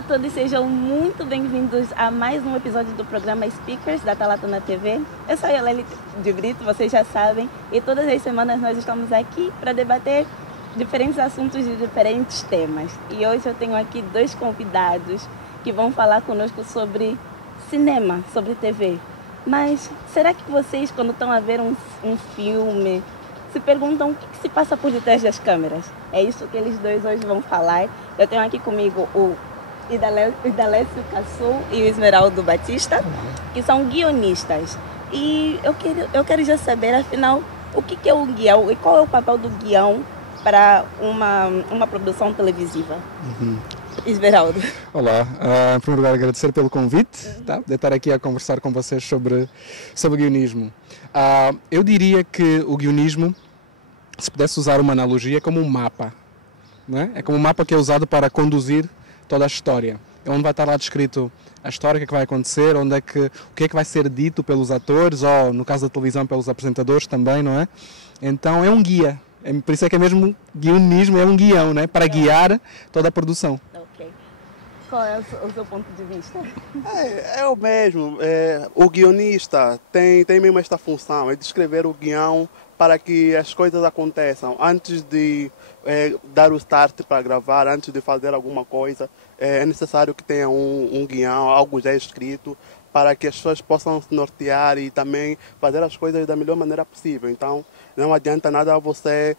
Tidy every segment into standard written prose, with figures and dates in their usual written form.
Olá a todos, sejam muito bem-vindos a mais um episódio do programa Speakers da Talatona TV. Eu sou a Yoleli de Brito, vocês já sabem, e todas as semanas nós estamos aqui para debater diferentes assuntos de diferentes temas. E hoje eu tenho aqui dois convidados que vão falar conosco sobre cinema, sobre TV. Mas será que vocês, quando estão a ver um filme, se perguntam o que se passa por detrás das câmeras? É isso que eles dois hoje vão falar. Eu tenho aqui comigo o Idalécio Caçul e o Esmeraldo Batista, que são guionistas. E eu quero já saber, afinal, o que é o guião e qual é o papel do guião para uma produção televisiva. Esmeraldo. Olá, em primeiro lugar agradecer pelo convite, tá? De estar aqui a conversar com vocês sobre guionismo. Eu diria que o guionismo, se pudesse usar uma analogia, é como um mapa. Não é? É como um mapa que é usado para conduzir toda a história. É onde vai estar lá descrito a história, o que é que vai acontecer, o que é que vai ser dito pelos atores, ou no caso da televisão pelos apresentadores também, não é? Então é um guia. Por isso é que é mesmo guionismo, é um guião, né? Para guiar toda a produção. Ok. Qual é o seu ponto de vista? É o mesmo. O guionista tem mesmo esta função, é de escrever o guião para que as coisas aconteçam. Antes de dar o start para gravar, antes de fazer alguma coisa, é necessário que tenha um guião, algo já escrito, para que as pessoas possam se nortear e também fazer as coisas da melhor maneira possível. Então, não adianta nada você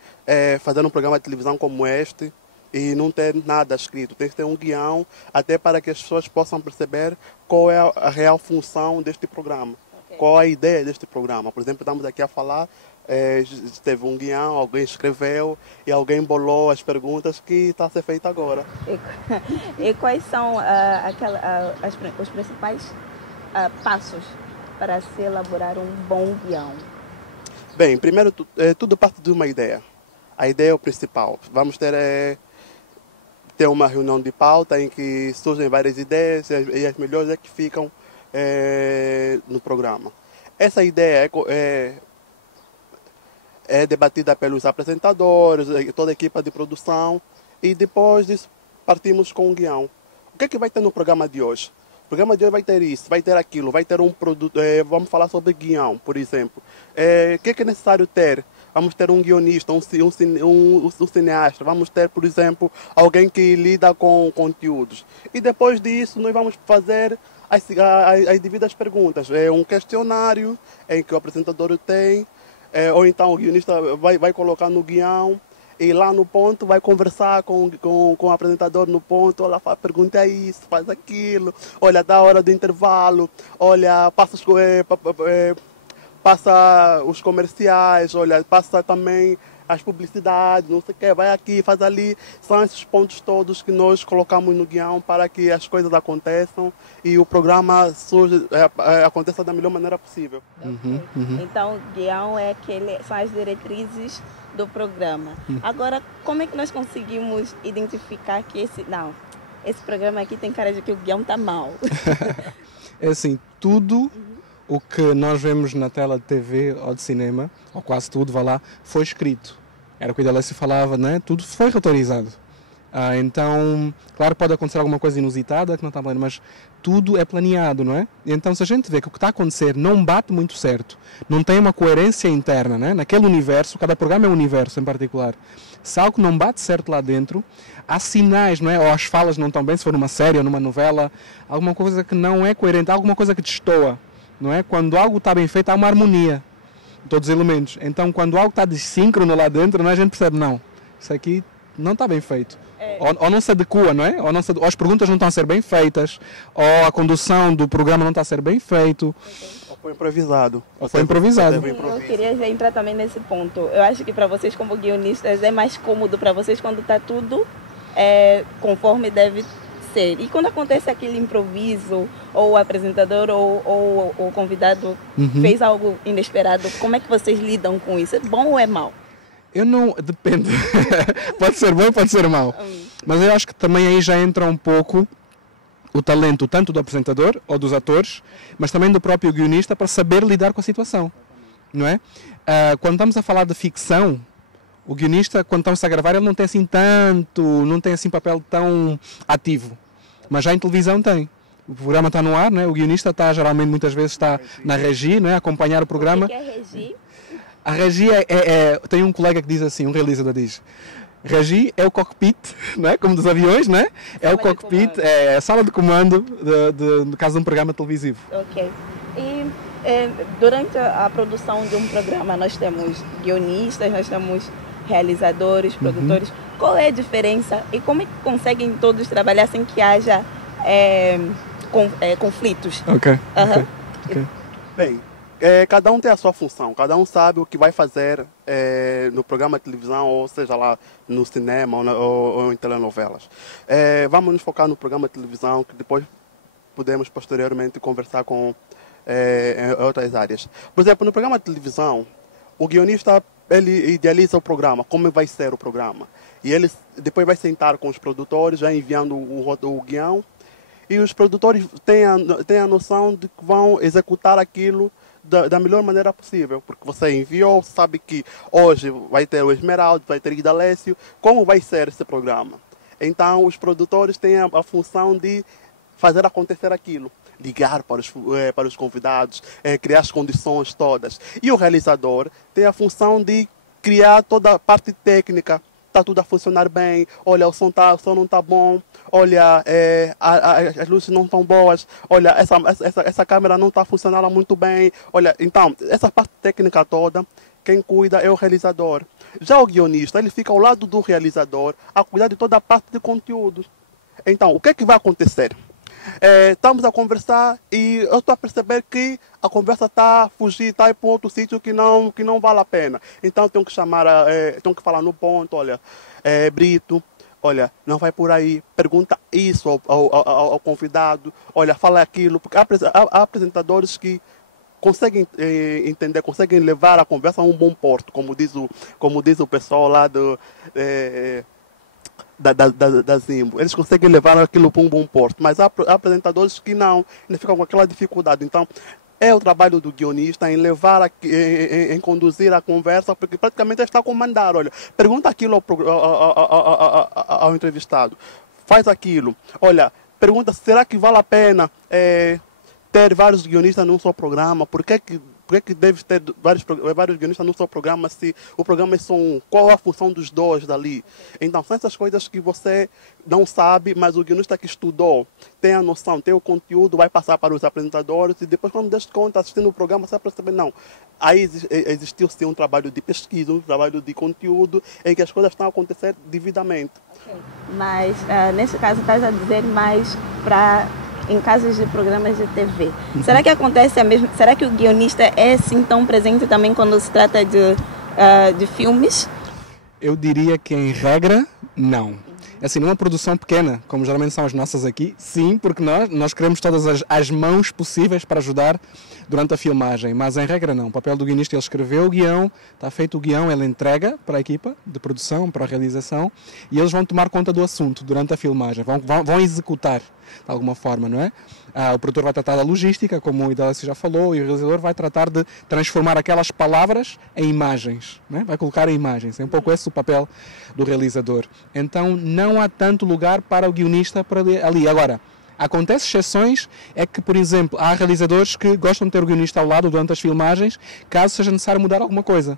fazer um programa de televisão como este e não ter nada escrito. Tem que ter um guião até para que as pessoas possam perceber qual é a real função deste programa, qual é a ideia deste programa. Por exemplo, estamos aqui a falar, teve um guião, alguém escreveu e alguém bolou as perguntas que está a ser feita agora. E quais são os principais passos para se elaborar um bom guião? Bem, primeiro tudo parte de uma ideia. A ideia é o principal. Vamos ter uma reunião de pauta em que surgem várias ideias e as melhores é que ficam no programa. Essa ideia é debatida pelos apresentadores, toda a equipa de produção, e depois disso partimos com o guião. O que é que vai ter no programa de hoje? O programa de hoje vai ter isso, vai ter aquilo, vai ter um produto, vamos falar sobre guião, por exemplo. O que é necessário ter? Vamos ter um guionista, um cineasta, vamos ter, por exemplo, alguém que lida com conteúdos. E depois disso nós vamos fazer as devidas perguntas. É um questionário em que o apresentador tem, ou então o guionista vai colocar no guião. E lá no ponto vai conversar com o apresentador no ponto, olha, pergunta isso, faz aquilo, olha, dá a hora do intervalo, olha, passa os comerciais, olha, passa também as publicidades, não sei o que, vai aqui, faz ali. São esses pontos todos que nós colocamos no guião para que as coisas aconteçam e o programa aconteça da melhor maneira possível. Então, o guião são as diretrizes do programa. Agora, como é que nós conseguimos identificar que esse programa aqui tem cara de que o guião está mal? É assim, tudo o que nós vemos na tela de TV ou de cinema, ou quase tudo, foi escrito. Era o que o Idalécio falava, né? Tudo foi roteirizado. Então, claro, pode acontecer alguma coisa inusitada que não está bem, mas tudo é planeado, não é? E então, se a gente vê que o que está a acontecer não bate muito certo, não tem uma coerência interna, né? Naquele universo, cada programa é um universo em particular. Se algo não bate certo lá dentro, há sinais, não é? Ou as falas não estão bem, se for numa série ou numa novela, alguma coisa que não é coerente, alguma coisa que destoa, não é? Quando algo está bem feito, há uma harmonia de todos os elementos. Então, quando algo está dessíncrono lá dentro, a gente percebe, não, isso aqui não está bem feito. Ou não se adequa, não é? Ou as perguntas não estão a ser bem feitas, ou a condução do programa não está a ser bem feito. Ou foi improvisado. Eu queria já entrar também nesse ponto. Eu acho que para vocês como guionistas é mais cômodo para vocês quando está tudo conforme deve ser. E quando acontece aquele improviso, ou o apresentador ou o convidado fez algo inesperado, como é que vocês lidam com isso? É bom ou é mau? Depende. Pode ser bom, pode ser mau. Mas eu acho que também aí já entra um pouco o talento tanto do apresentador ou dos atores, mas também do próprio guionista para saber lidar com a situação, não é? Quando estamos a falar de ficção, o guionista, quando estamos a gravar, ele não tem assim papel tão ativo. mas já em televisão tem. O programa está no ar, né? O guionista está, geralmente, muitas vezes está na regi, né? A acompanhar o programa. O que é regi? A regi tem um colega que diz assim, um realizador diz, regi é o cockpit, né? Como dos aviões, né? É o cockpit, é a sala de comando no caso de um programa televisivo. Ok. E durante a produção de um programa nós temos guionistas, nós temos realizadores, produtores. Qual é a diferença e como é que conseguem todos trabalhar sem que haja conflitos? Ok. Bem, cada um tem a sua função, cada um sabe o que vai fazer no programa de televisão, ou seja lá no cinema ou em telenovelas. Vamos nos focar no programa de televisão, que depois podemos posteriormente conversar em outras áreas. Por exemplo, no programa de televisão, o guionista ele idealiza o programa, como vai ser o programa. E ele depois vai sentar com os produtores, já enviando o guião. E os produtores têm a noção de que vão executar aquilo da melhor maneira possível. Porque você enviou, sabe que hoje vai ter o Esmeralda, vai ter Idalécio. Como vai ser esse programa? Então, os produtores têm a função de fazer acontecer aquilo. Ligar para os convidados, criar as condições todas. E o realizador tem a função de criar toda a parte técnica. Está tudo a funcionar bem, olha, o som não está bom, olha, as luzes não estão boas, olha, essa câmera não está funcionando muito bem. Olha, então, essa parte técnica toda, quem cuida é o realizador. Já o guionista, ele fica ao lado do realizador a cuidar de toda a parte de conteúdos. Então, o que é que vai acontecer? Estamos a conversar e eu estou a perceber que a conversa está a fugir, está a ir para outro sítio que não vale a pena. Então tenho que tenho que falar no ponto, olha, Brito, olha, não vai por aí, pergunta isso ao convidado, olha, fala aquilo, porque há apresentadores que conseguem entender, conseguem levar a conversa a um bom porto, como diz o pessoal lá da Zimbo. Eles conseguem levar aquilo para um bom porto, mas há apresentadores que não, ainda ficam com aquela dificuldade. Então, é o trabalho do guionista em levar, em conduzir a conversa, porque praticamente ele está a comandar. Olha, pergunta aquilo ao entrevistado, faz aquilo. Olha, pergunta, será que vale a pena ter vários guionistas num só programa? Por que deve ter vários guionistas num só programa se o programa é só um? Qual a função dos dois dali? Então, são essas coisas que você não sabe, mas o guionista que estudou tem a noção, tem o conteúdo, vai passar para os apresentadores e depois, quando der conta, assistindo o programa, você vai perceber, não, aí existiu sim um trabalho de pesquisa, um trabalho de conteúdo, em que as coisas estão a acontecer devidamente. Okay. Mas, nesse caso, estás a dizer mais em casos de programas de TV. Será que acontece a mesma? Será que o guionista é assim tão presente também quando se trata de filmes? Eu diria que em regra, não. Assim, numa produção pequena, como geralmente são as nossas aqui, sim, porque nós queremos todas as mãos possíveis para ajudar durante a filmagem, mas em regra não. O papel do guionista, ele escreveu o guião, está feito o guião, ele entrega para a equipa de produção, para a realização, e eles vão tomar conta do assunto durante a filmagem, vão executar de alguma forma, não é? O produtor vai tratar da logística, como o Idalécio já falou, e o realizador vai tratar de transformar aquelas palavras em imagens, não é? Vai colocar em imagens. É um pouco esse o papel do realizador. Então não há tanto lugar para o guionista para ali. Agora, acontece exceções, é que, por exemplo, há realizadores que gostam de ter o guionista ao lado durante as filmagens, caso seja necessário mudar alguma coisa.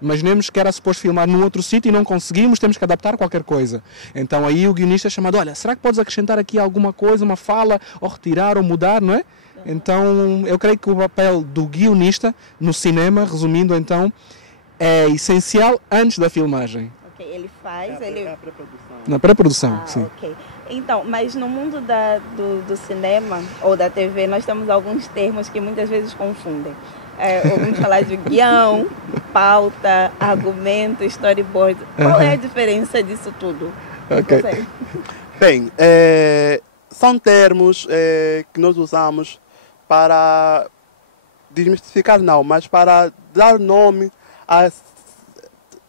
Imaginemos que era suposto filmar num outro sítio e não conseguimos, temos que adaptar qualquer coisa. Então aí o guionista é chamado, olha, será que podes acrescentar aqui alguma coisa, uma fala, ou retirar, ou mudar, não é? Então eu creio que o papel do guionista no cinema, resumindo então, é essencial antes da filmagem. Ok, ele faz... A pré-produção. Na pré-produção, sim. Ok. Então, mas no mundo do cinema ou da TV, nós temos alguns termos que muitas vezes confundem. Ouvimos falar de guião, pauta, argumento, storyboard. Qual é a diferença disso tudo? Okay. Bem, são termos que nós usamos para desmistificar, não, mas para dar nome a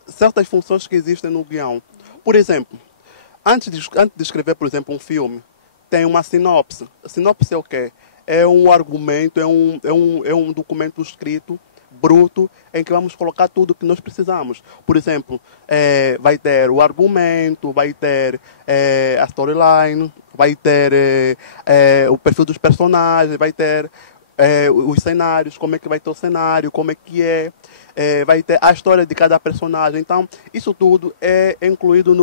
certas funções que existem no guião. Por exemplo, antes de escrever, por exemplo, um filme, tem uma sinopse. A sinopse é o quê? É um argumento, é um documento escrito, bruto, em que vamos colocar tudo o que nós precisamos. Por exemplo, vai ter o argumento, vai ter a storyline, vai ter o perfil dos personagens, vai ter os cenários, como é que vai ter o cenário, como é que vai ter a história de cada personagem. Então, isso tudo é incluído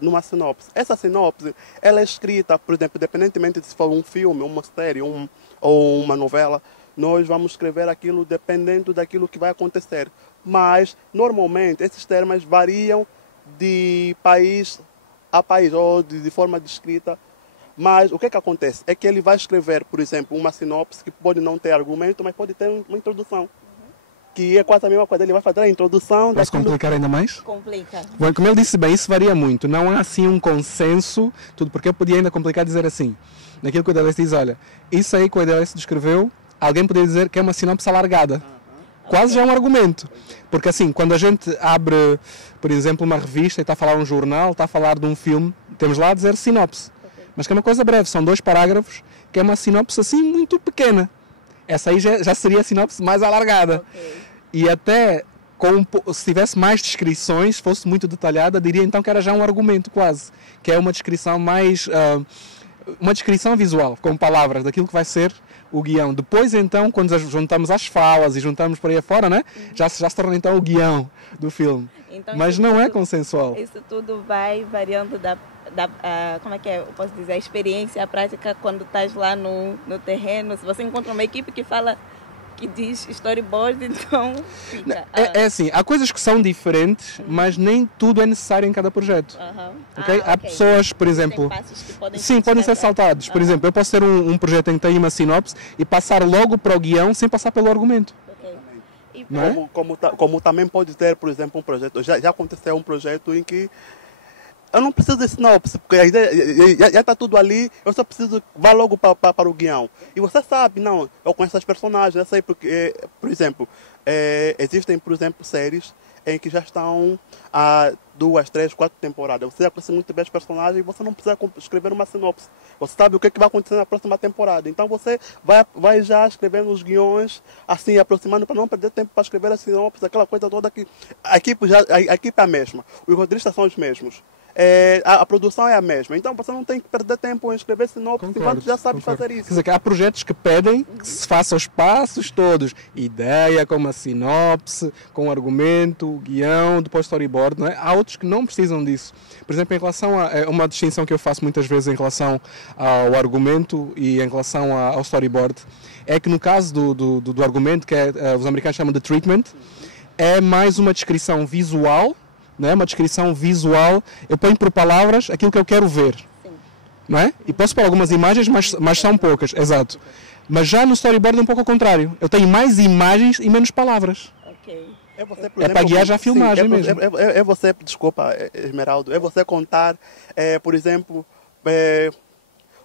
numa sinopse. Essa sinopse, ela é escrita, por exemplo, independentemente de se for um filme, uma série ou uma novela, nós vamos escrever aquilo dependendo daquilo que vai acontecer. Mas, normalmente, esses termos variam de país a país, ou de forma de escrita. Mas o que acontece? É que ele vai escrever, por exemplo, uma sinopse que pode não ter argumento, mas pode ter uma introdução. Que é quase a mesma coisa. Ele vai fazer a introdução... Posso complicar ainda mais? Complica. Bom, como ele disse bem, isso varia muito. Não há assim um consenso, tudo, porque eu podia ainda complicar dizer assim. Naquilo que o Edeleste diz, olha, isso aí que o Edeleste descreveu, alguém poderia dizer que é uma sinopse alargada. Quase já é um argumento. Porque assim, quando a gente abre, por exemplo, uma revista e está a falar um jornal, está a falar de um filme, temos lá a dizer sinopse. Mas que é uma coisa breve, são 2 parágrafos, que é uma sinopse assim muito pequena. Essa aí já seria a sinopse mais alargada. E até, se tivesse mais descrições, se fosse muito detalhada, diria então que era já um argumento quase. Que é uma descrição mais... uma descrição visual, com palavras, daquilo que vai ser o guião. Depois então, quando juntamos as falas e juntamos por aí afora, né? Já se torna então o guião do filme. Então, mas não é consensual. Isso tudo vai variando como é que é? Eu posso dizer, a experiência, a prática, quando estás lá no terreno. Se você encontra uma equipe que diz storyboard, então fica. É assim, há coisas que são diferentes, mas nem tudo é necessário em cada projeto. Okay? Há pessoas, por exemplo... Tem passos que podem ser saltados. Por exemplo, eu posso ter um projeto em que tem uma sinopse e passar logo para o guião sem passar pelo argumento. Não é? Como também pode ter, por exemplo, um projeto... Já aconteceu um projeto em que eu não preciso de sinopse, porque a ideia já está tudo ali, eu só preciso, vá logo para o guião. E você sabe, não, eu conheço as personagens, eu sei porque, por exemplo, existem, por exemplo, séries em que já estão há 2, 3, 4 temporadas. Você já conhece muito bem os personagens e você não precisa escrever uma sinopse. Você sabe o que vai acontecer na próxima temporada. Então você vai já escrevendo os guiões, assim, aproximando para não perder tempo para escrever a sinopse, aquela coisa toda que a equipe é a mesma, os roteiristas são os mesmos. A produção é a mesma, então você não tem que perder tempo em escrever sinopse enquanto já sabe fazer isso. Quer dizer, que há projetos que pedem que se façam os passos todos, ideia, com uma sinopse, com um argumento, guião, depois storyboard, não é? Há outros que não precisam disso. Por exemplo, em relação a uma distinção que eu faço muitas vezes em relação ao argumento e em relação ao storyboard, é que no caso do argumento, que os americanos chamam de treatment, é mais uma descrição visual. Não é? Uma descrição visual, eu ponho por palavras aquilo que eu quero ver. Sim. Não é? E posso pôr algumas imagens, mas são poucas, exato. Mas já no storyboard é um pouco ao contrário. Eu tenho mais imagens e menos palavras. Okay. É para guiar já a filmagem mesmo. É você, desculpa, Esmeraldo, é você contar, por exemplo,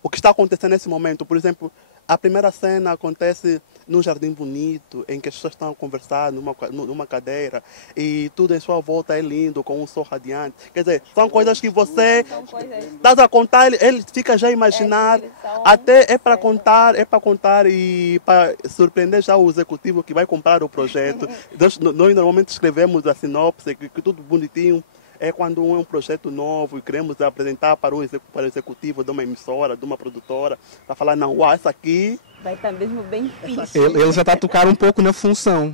o que está acontecendo nesse momento. Por exemplo, a primeira cena acontece num jardim bonito, em que as pessoas estão a conversar numa cadeira e tudo em sua volta é lindo, com um sol radiante. Quer dizer, são coisas que você está a contar, ele fica já a imaginar. Até é para contar e para surpreender já o executivo que vai comprar o projeto. Nós normalmente escrevemos a sinopse, que tudo bonitinho. É quando é um projeto novo e queremos apresentar para o executivo de uma emissora, de uma produtora, para falar, não, essa aqui... Vai estar mesmo bem fixe. Ele já está a tocar um pouco na função,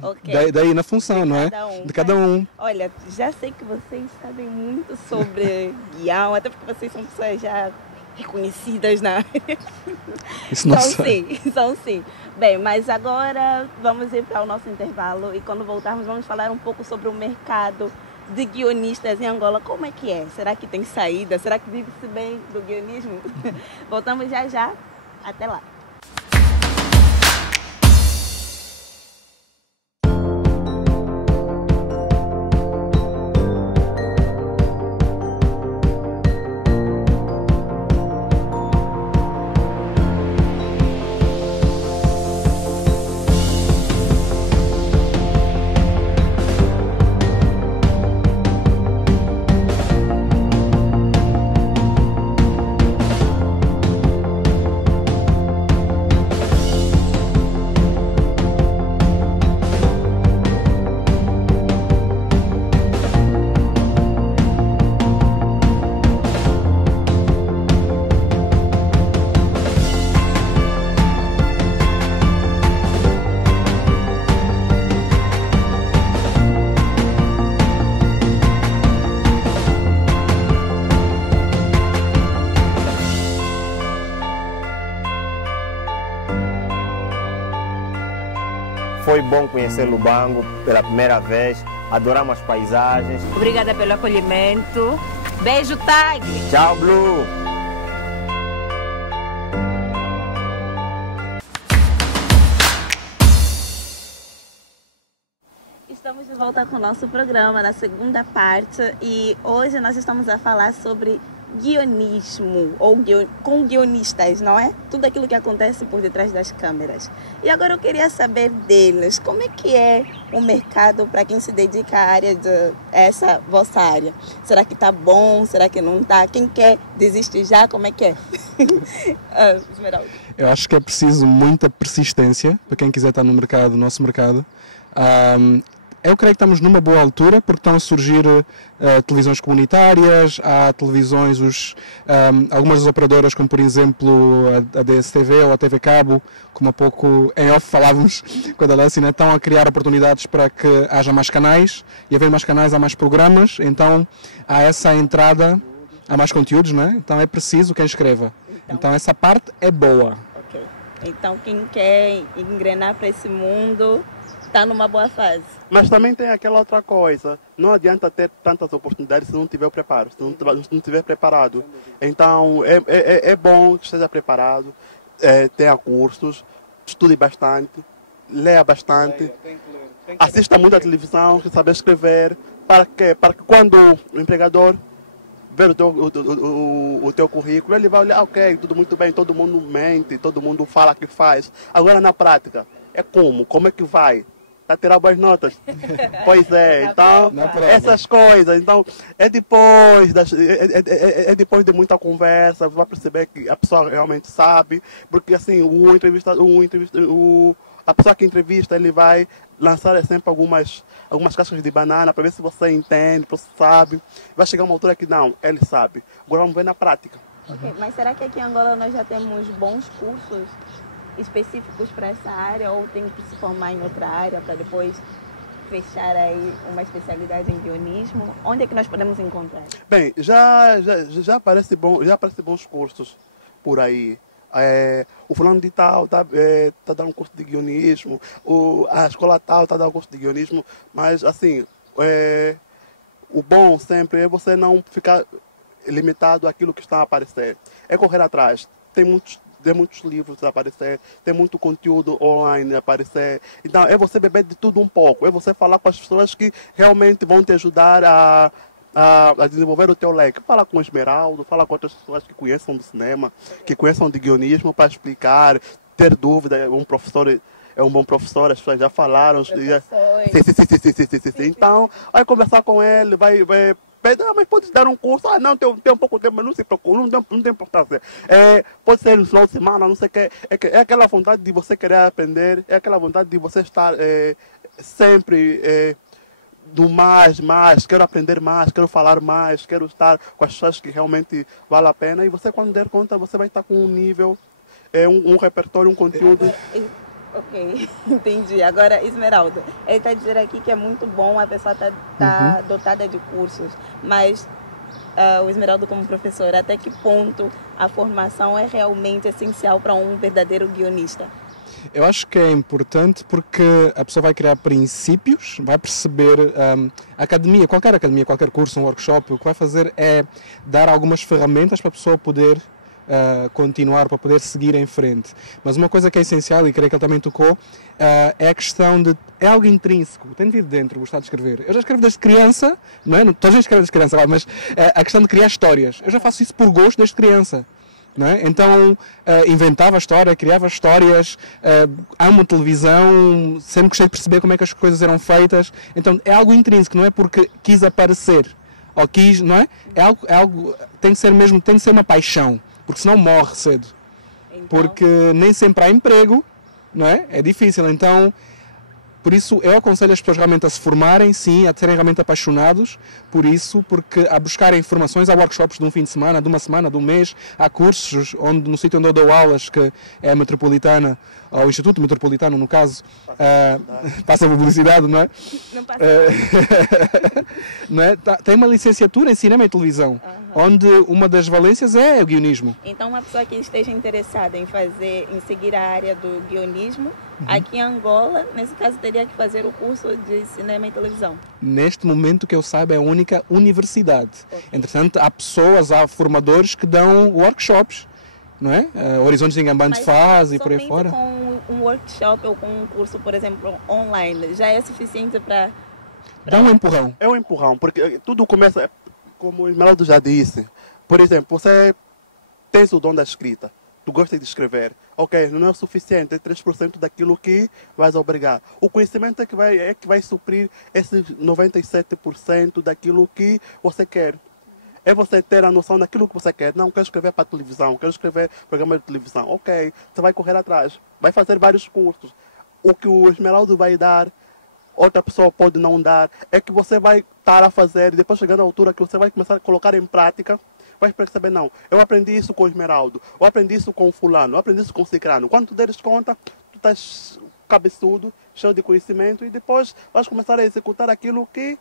daí na função, não é? De cada um. Olha, já sei que vocês sabem muito sobre guião, até porque vocês são pessoas já reconhecidas na área. Isso não sei. São sim. Bem, mas agora vamos ir para o nosso intervalo e quando voltarmos vamos falar um pouco sobre o mercado de guionistas em Angola. Como é que é? Será que tem saída? Será que vive-se bem do guionismo? Voltamos já já. Até lá. Foi bom conhecer Lubango pela primeira vez. Adoramos as paisagens. Obrigada pelo acolhimento. Beijo, Tag! Tchau, Blue! Estamos de volta com o nosso programa, na segunda parte, e hoje nós estamos a falar sobre guionismo, ou com guionistas, não é? Tudo aquilo que acontece por detrás das câmeras. E agora eu queria saber deles, como é que é o mercado para quem se dedica à área de essa vossa área? Será que está bom? Será que não está? Quem quer desiste já? Como é que é? Esmeralda. Eu acho que é preciso muita persistência para quem quiser estar no mercado, no nosso mercado. Eu creio que estamos numa boa altura, porque estão a surgir televisões comunitárias, há televisões, algumas das operadoras, como por exemplo a DSTV ou a TV Cabo, como há pouco em off falávamos quando a Alessia, né, estão a criar oportunidades para que haja mais canais, e haver mais canais há mais programas, então há essa entrada, há mais conteúdos, né? Então é preciso quem escreva. Então essa parte é boa. Ok. Então quem quer engrenar para esse mundo está numa boa fase. Mas também tem aquela outra coisa, não adianta ter tantas oportunidades se não tiver preparo, se não tiver preparado. Então é bom que esteja preparado, tenha cursos, estude bastante, leia bastante, assista muito à televisão, saber escrever, para que quando o empregador ver o teu currículo, ele vai olhar, ok, tudo muito bem, todo mundo mente, todo mundo fala que faz. Agora na prática, é como é que vai? Tá tirar boas notas? Pois é, então, essas coisas, então, é depois de muita conversa, vai perceber que a pessoa realmente sabe, porque assim, a pessoa que entrevista, ele vai lançar sempre algumas cascas de banana para ver se você entende, se você sabe. Vai chegar uma altura que não, ele sabe. Agora vamos ver na prática. Okay, mas será que aqui em Angola nós já temos bons cursos específicos para essa área, ou tem que se formar em outra área para depois fechar aí uma especialidade em guionismo? Onde é que nós podemos encontrar? Bem, já aparece bons cursos por aí. O fulano de tal está dando um curso de guionismo, a escola tal está dando um curso de guionismo, mas assim, o bom sempre é você não ficar limitado àquilo que está a aparecer. É correr atrás. Tem muitos livros a aparecer, tem muito conteúdo online a aparecer. Então é você beber de tudo um pouco, é você falar com as pessoas que realmente vão te ajudar a desenvolver o teu leque. Fala com o Esmeraldo, fala com outras pessoas que conheçam do cinema, que conheçam de guionismo para explicar, ter dúvida. Um professor é um bom professor, as pessoas já falaram. Sim. Então, vai conversar com ele, vai mas pode dar um curso, não, tem um pouco tempo, mas não se preocupe, não tem importância. Pode ser no final de semana, não sei o que. É aquela vontade de você querer aprender, é aquela vontade de você estar sempre do mais, quero aprender mais, quero falar mais, quero estar com as pessoas que realmente vale a pena. E você, quando der conta, você vai estar com um nível, um repertório, um conteúdo. Ok, entendi. Agora, Esmeralda, ele está dizendo aqui que é muito bom a pessoa tá dotada de cursos, mas o Esmeralda, como professor, até que ponto a formação é realmente essencial para um verdadeiro guionista? Eu acho que é importante porque a pessoa vai criar princípios, vai perceber qualquer curso, um workshop, o que vai fazer é dar algumas ferramentas para a pessoa poder continuar, para poder seguir em frente. Mas uma coisa que é essencial, e creio que ele também tocou, é a questão de... É algo intrínseco, tem vindo dentro, gostar de escrever. Eu já escrevo desde criança, não é? Toda a gente escreve desde criança, mas a questão de criar histórias. Eu já faço isso por gosto desde criança. Não é? Então, inventava a história, criava histórias, amo televisão, sempre gostei de perceber como é que as coisas eram feitas. Então, é algo intrínseco, não é porque quis aparecer, ou quis, não é? É algo tem que ser mesmo, tem que ser uma paixão. Porque senão morre cedo. Então... Porque nem sempre há emprego, não é? É difícil. Então, por isso eu aconselho as pessoas realmente a se formarem, sim, a serem realmente apaixonados por isso, porque a buscarem informações, há workshops de um fim de semana, de uma semana, de um mês, há cursos no sítio onde eu dou aulas, que é a Metropolitana, ou o Instituto Metropolitano, no caso, passa a publicidade, não é? Não passa. Não é? Tem uma licenciatura em cinema e televisão, onde uma das valências é o guionismo. Então, uma pessoa que esteja interessada em seguir a área do guionismo Aqui em Angola, nesse caso, teria que fazer o curso de cinema e televisão. Neste momento, que eu saiba, é a única universidade. Entretanto, há pessoas, há formadores que dão workshops, não é? Horizontes de Ingambante faz e por aí fora. Com um workshop ou com um curso, por exemplo, online, já é suficiente para... Dá um empurrão. É um empurrão, porque tudo começa, como o Esmeraldo já disse. Por exemplo, você tem o dom da escrita, tu gosta de escrever. Ok, não é o suficiente, é 3% daquilo que vais obrigar. O conhecimento é que vai suprir esses 97% daquilo que você quer. É você ter a noção daquilo que você quer. Não, quero escrever para televisão, quero escrever programa de televisão. Ok, você vai correr atrás, vai fazer vários cursos. O que o Esmeraldo vai dar, outra pessoa pode não dar, é que você vai estar a fazer, e depois chegando à altura que você vai começar a colocar em prática, vai perceber, não, eu aprendi isso com o Esmeraldo, eu aprendi isso com o fulano, eu aprendi isso com o ciclano. Quando tu deres conta, tu estás cabeçudo, cheio de conhecimento, e depois vais começar a executar aquilo que...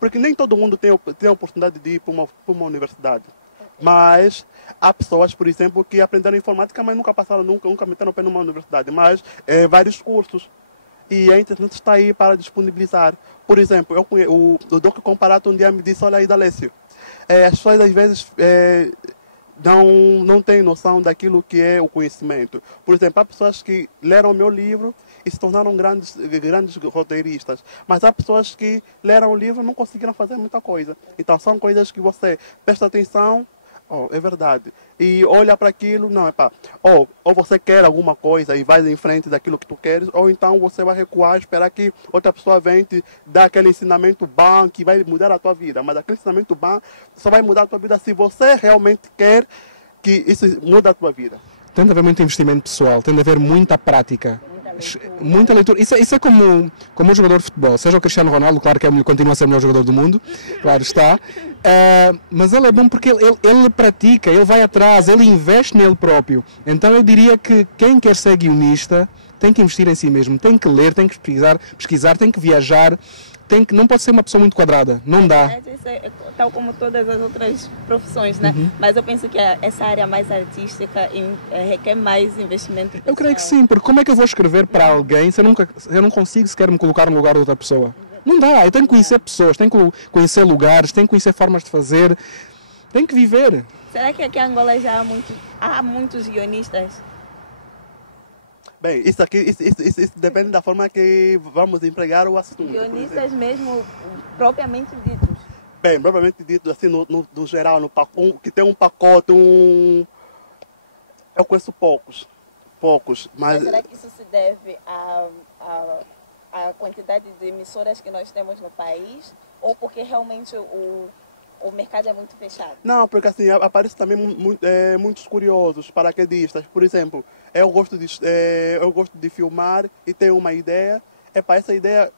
Porque nem todo mundo tem a oportunidade de ir para uma universidade. Mas há pessoas, por exemplo, que aprenderam informática, mas nunca passaram, nunca meteram o pé numa universidade. Mas vários cursos. E a internet está aí para disponibilizar. Por exemplo, o Doc Comparato um dia me disse, olha aí, D'Alessio, as pessoas às vezes não têm noção daquilo que é o conhecimento. Por exemplo, há pessoas que leram o meu livro e se tornaram grandes roteiristas. Mas há pessoas que leram o livro e não conseguiram fazer muita coisa. Então são coisas que você presta atenção. Oh, é verdade. E olha para aquilo, não, ou você quer alguma coisa e vai em frente daquilo que tu queres, ou então você vai recuar, esperar que outra pessoa venha te dar aquele ensinamento bom que vai mudar a tua vida. Mas aquele ensinamento bom só vai mudar a tua vida se você realmente quer que isso mude a tua vida. Tem de haver muito investimento pessoal, tem de haver muita prática. Muita leitura. Isso é como um jogador de futebol. Seja o Cristiano Ronaldo, claro que continua a ser o melhor jogador do mundo, claro está. Mas ele é bom porque ele pratica, ele vai atrás, ele investe nele próprio. Então eu diria que quem quer ser guionista tem que investir em si mesmo, tem que ler, tem que pesquisar, tem que viajar. Não pode ser uma pessoa muito quadrada, não dá. Isso é tal como todas as outras profissões, né? Mas eu penso que essa área mais artística requer mais investimento pessoal. Eu creio que sim, porque como é que eu vou escrever para alguém se eu não consigo sequer me colocar no lugar de outra pessoa? Não dá, eu tenho que conhecer pessoas, tenho que conhecer lugares, tenho que conhecer formas de fazer, tenho que viver. Será que aqui em Angola já há muitos guionistas? Bem, isso depende da forma que vamos empregar o assunto. Guionistas mesmo, propriamente ditos? Bem, propriamente dito, assim, no geral, que tem um pacote, eu conheço poucos, mas... Será que isso se deve à quantidade de emissoras que nós temos no país, ou porque realmente o mercado é muito fechado? Não, porque assim, aparecem também muitos curiosos, paraquedistas. Por exemplo, eu gosto de filmar e tenho uma ideia. Para essa ideia,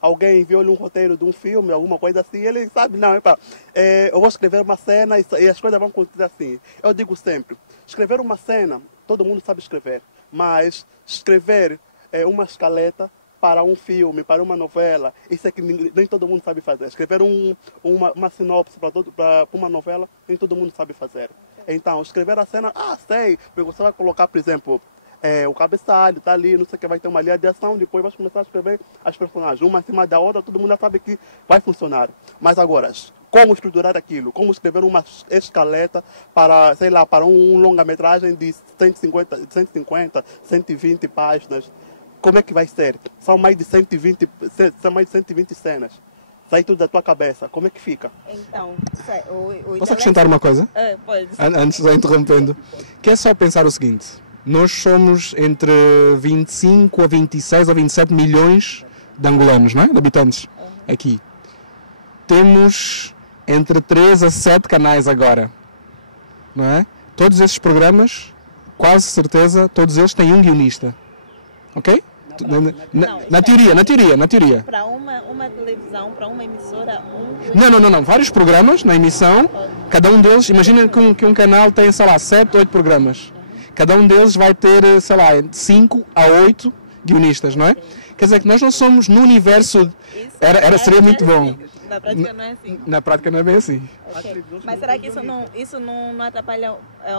alguém enviou-lhe um roteiro de um filme, alguma coisa assim, ele sabe, não, eu vou escrever uma cena e as coisas vão acontecer assim. Eu digo sempre, escrever uma cena, todo mundo sabe escrever, mas escrever uma escaleta para um filme, para uma novela, isso é que nem todo mundo sabe fazer. Escrever uma sinopse para uma novela, nem todo mundo sabe fazer. Então, escrever a cena, sei, porque você vai colocar, por exemplo, o cabeçalho está ali, não sei o que, vai ter uma linha de ação, depois vai começar a escrever as personagens, uma em cima da outra, todo mundo já sabe que vai funcionar. Mas agora, como estruturar aquilo? Como escrever uma escaleta para, sei lá, para um longa-metragem de 150, 120 páginas? Como é que vai ser? São mais de 120 cenas. Sai tudo da tua cabeça. Como é que fica? Então, posso acrescentar uma coisa? Pode. Antes de interrompendo. Que é só pensar o seguinte. Nós somos entre 25 a 26 ou 27 milhões de angolanos, não é? De habitantes aqui. Temos entre 3 a 7 canais agora. Não é? Todos esses programas, quase certeza, todos eles têm um guionista. Ok? Na teoria. Para uma televisão, para uma emissora, Não. Vários programas na emissão, cada um deles, imagina que um canal tem, sei lá, 7, 8 programas. Cada um deles vai ter, sei lá, 5 a 8 guionistas, não é? Quer dizer que nós não somos no universo... Seria muito bom. Na prática não é assim. Na prática não é bem assim. Okay. Mas será que isso não atrapalha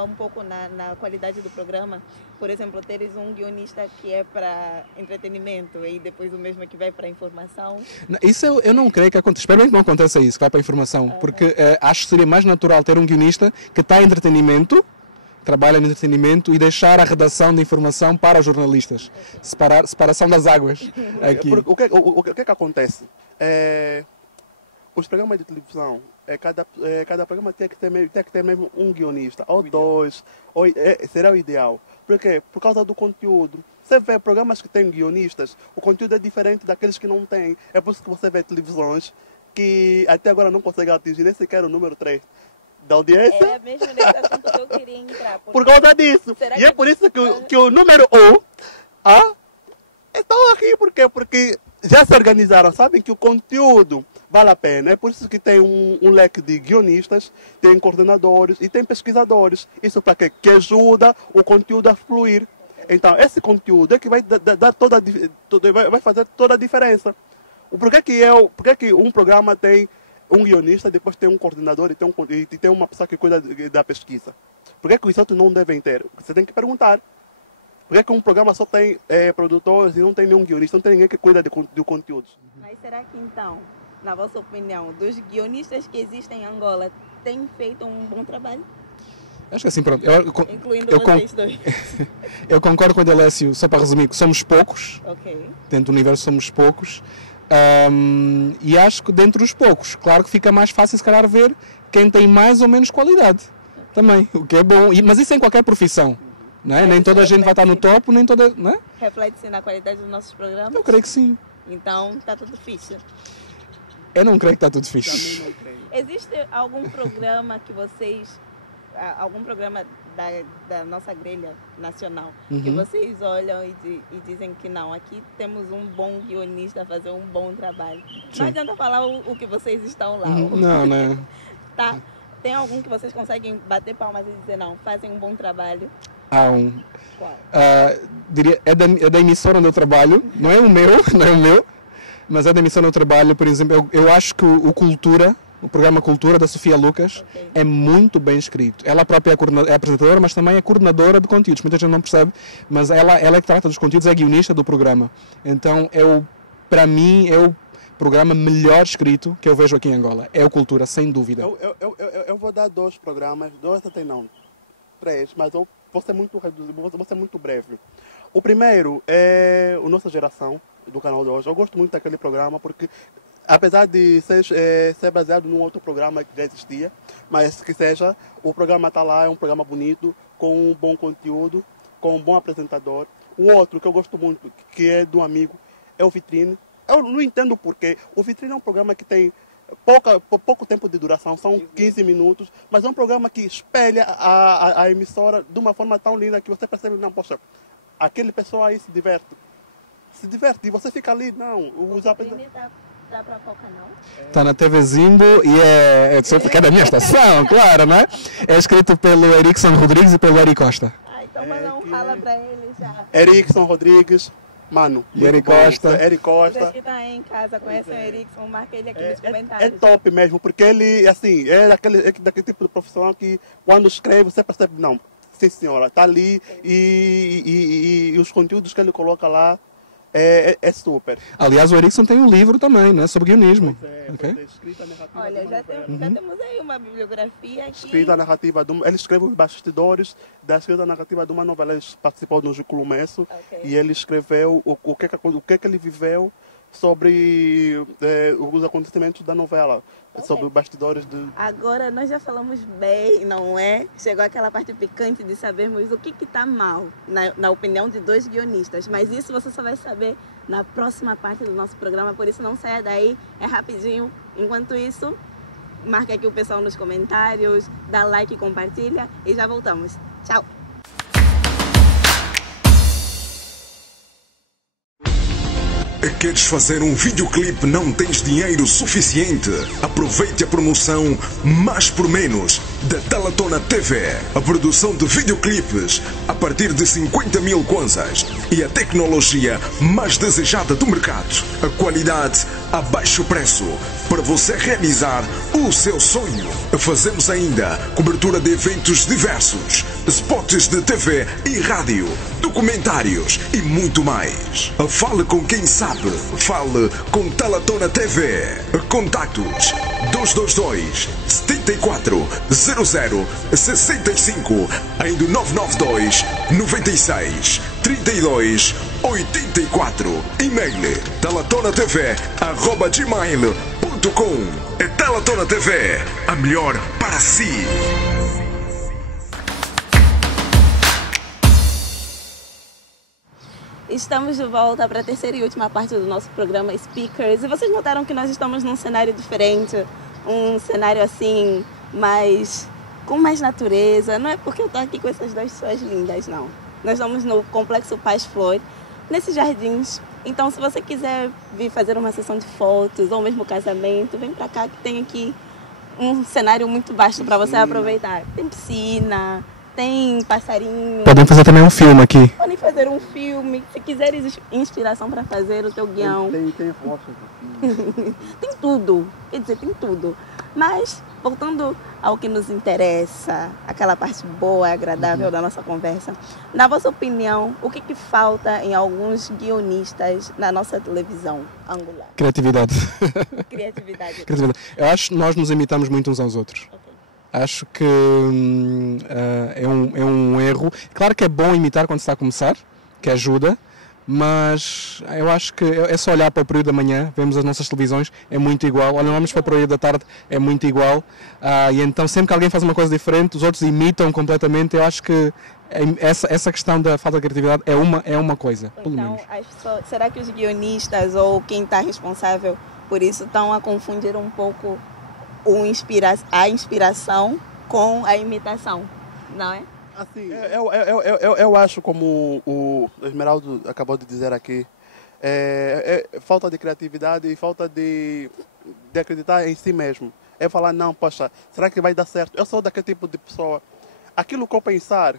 um pouco na qualidade do programa? Por exemplo, teres um guionista que é para entretenimento e depois o mesmo que vai para informação? Isso eu não creio que aconteça. Espero bem que não aconteça isso, que vai para a informação. Porque acho que seria mais natural ter um guionista que está em entretenimento, trabalha no entretenimento, e deixar a redação de informação para os jornalistas. Separação das águas. Aqui. O que acontece? Os programas de televisão, cada programa tem que ter mesmo um guionista, ou dois, será o ideal. Por quê? Por causa do conteúdo. Você vê programas que têm guionistas, o conteúdo é diferente daqueles que não têm. É por isso que você vê televisões que até agora não conseguem atingir nem sequer o número 3 da audiência. É mesmo nesse assunto que eu queria entrar. Por causa disso. E é por isso que o número 1 estão aqui. Por quê? Porque já se organizaram, sabem que o conteúdo vale a pena. É por isso que tem um leque de guionistas, tem coordenadores e tem pesquisadores. Isso para quê? Que ajuda o conteúdo a fluir. Então, esse conteúdo é que vai dar vai fazer toda a diferença. Por que que um programa tem um guionista, depois tem um coordenador e tem uma pessoa que cuida da pesquisa? Por que os outros não devem ter? Você tem que perguntar. Por que um programa só tem produtores e não tem nenhum guionista, não tem ninguém que cuida do conteúdo? Mas será que então, na vossa opinião, dos guionistas que existem em Angola, têm feito um bom trabalho? Acho que assim, pronto. Incluindo vocês dois. Eu concordo com o Delécio, só para resumir, que somos poucos. Ok. Dentro do universo somos poucos. E acho que dentro dos poucos, claro que fica mais fácil se calhar ver quem tem mais ou menos qualidade. Também, o que é bom. Mas isso é em qualquer profissão. Não é? Nem toda a gente vai estar no topo, nem toda... Não é? Reflete-se na qualidade dos nossos programas? Eu creio que sim. Então, está tudo fixe. Eu não creio que está tudo fixe. Também não creio. Existe algum programa que vocês... Algum programa da nossa grelha nacional que vocês olham e dizem que não, aqui temos um bom guionista a fazer um bom trabalho. Sim. Não adianta falar o que vocês estão lá. Não, né? Tá. Tem algum que vocês conseguem bater palmas e dizer não, fazem um bom trabalho? Há um. Qual? Diria, é da emissora onde eu trabalho, não é o meu, mas é da emissora onde eu trabalho. Por exemplo, eu acho que o programa Cultura da Sofia Lucas é muito bem escrito. Ela própria é apresentadora, mas também é coordenadora de conteúdos. Muita gente não percebe, mas ela é que trata dos conteúdos, é guionista do programa. Então, para mim, é o programa melhor escrito que eu vejo aqui em Angola. É o Cultura, sem dúvida. Eu vou dar 2 programas, 2 até não, 3, mas eu vou ser muito reduzido, vou ser muito breve. O primeiro é o Nossa Geração, do canal de hoje. Eu gosto muito daquele programa porque, apesar de ser baseado num outro programa que já existia, mas que seja, o programa está lá, é um programa bonito, com um bom conteúdo, com um bom apresentador. O outro que eu gosto muito, que é do amigo, é o Vitrine. Eu não entendo porquê. O Vitrine é um programa que tem pouco tempo de duração, são 15 minutos, mas é um programa que espelha a emissora de uma forma tão linda que você percebe, não, poxa, aquele pessoal aí se diverte e você fica ali, não. O Vitrine dá para qual canal? Está na TV Zimbo e é da minha estação, claro, não é? É escrito pelo Erickson Rodrigues e pelo Eri Costa. Então manda um fala para ele já. Erickson Rodrigues, mano. E Eri Costa. Vocês que estão aí em casa, conhecem o Erickson, marca ele aqui nos comentários. É top mesmo, porque ele, assim, daquele tipo de profissional que quando escreve você percebe, não, sim senhora, está ali e os conteúdos que ele coloca lá é super. Aliás, o Erickson tem um livro também, né, sobre guionismo. Escrita narrativa. Olha, já temos aí uma bibliografia aqui. Escrita narrativa, ele escreve os bastidores da escrita narrativa de uma novela. Ele participou do Juculo Messo e ele escreveu o que ele viveu sobre os acontecimentos da novela, sobre os bastidores do... Agora nós já falamos bem, não é? Chegou aquela parte picante de sabermos o que está mal, na opinião de 2 guionistas, mas isso você só vai saber na próxima parte do nosso programa, por isso não saia daí, é rapidinho. Enquanto isso, marca aqui o pessoal nos comentários, dá like e compartilha e já voltamos. Tchau! Queres fazer um videoclipe, não tens dinheiro suficiente? Aproveite a promoção Mais por Menos da Talatona TV. A produção de videoclipes a partir de 50 mil kwanzas e a tecnologia mais desejada do mercado. A qualidade a baixo preço para você realizar o seu sonho. Fazemos ainda cobertura de eventos diversos, spots de TV e rádio, documentários e muito mais. Fale com quem sabe. Fale com Talatona TV. Contactos 222 74 00 65 ainda 992 96 32 84. E-mail talatonatv@gmail.com. Talatona TV, a melhor para si. Estamos de volta para a terceira e última parte do nosso programa Speakers. E vocês notaram que nós estamos num cenário diferente, um cenário assim, com mais natureza. Não é porque eu estou aqui com essas duas pessoas lindas, não. Nós estamos no Complexo Paz Flor, nesses jardins. Então, se você quiser vir fazer uma sessão de fotos ou mesmo casamento, vem para cá que tem aqui um cenário muito vasto para você aproveitar. Tem piscina, tem passarinho. Podem fazer também um filme aqui. Podem fazer um filme. Se quiseres inspiração para fazer o teu guião. Tem rochas aqui. Tem tudo. Quer dizer, tem tudo. Mas, voltando ao que nos interessa, aquela parte boa e agradável da nossa conversa, na vossa opinião, o que falta em alguns guionistas na nossa televisão angular? Criatividade. Criatividade. Eu acho que nós nos imitamos muito uns aos outros. Acho que é um erro. Claro que é bom imitar quando se está a começar, que ajuda, mas eu acho que é só olhar para o período da manhã, vemos as nossas televisões, é muito igual. Olhamos para o período da tarde, é muito igual. E então sempre que alguém faz uma coisa diferente, os outros imitam completamente. Eu acho que essa questão da falta de criatividade é uma coisa, pelo menos. Será que os guionistas ou quem está responsável por isso estão a confundir um pouco a inspiração com a imitação, não é? Assim, eu acho, como o Esmeraldo acabou de dizer aqui, falta de criatividade e falta de acreditar em si mesmo. É falar, não, poxa, será que vai dar certo? Eu sou daquele tipo de pessoa. Aquilo que eu pensar,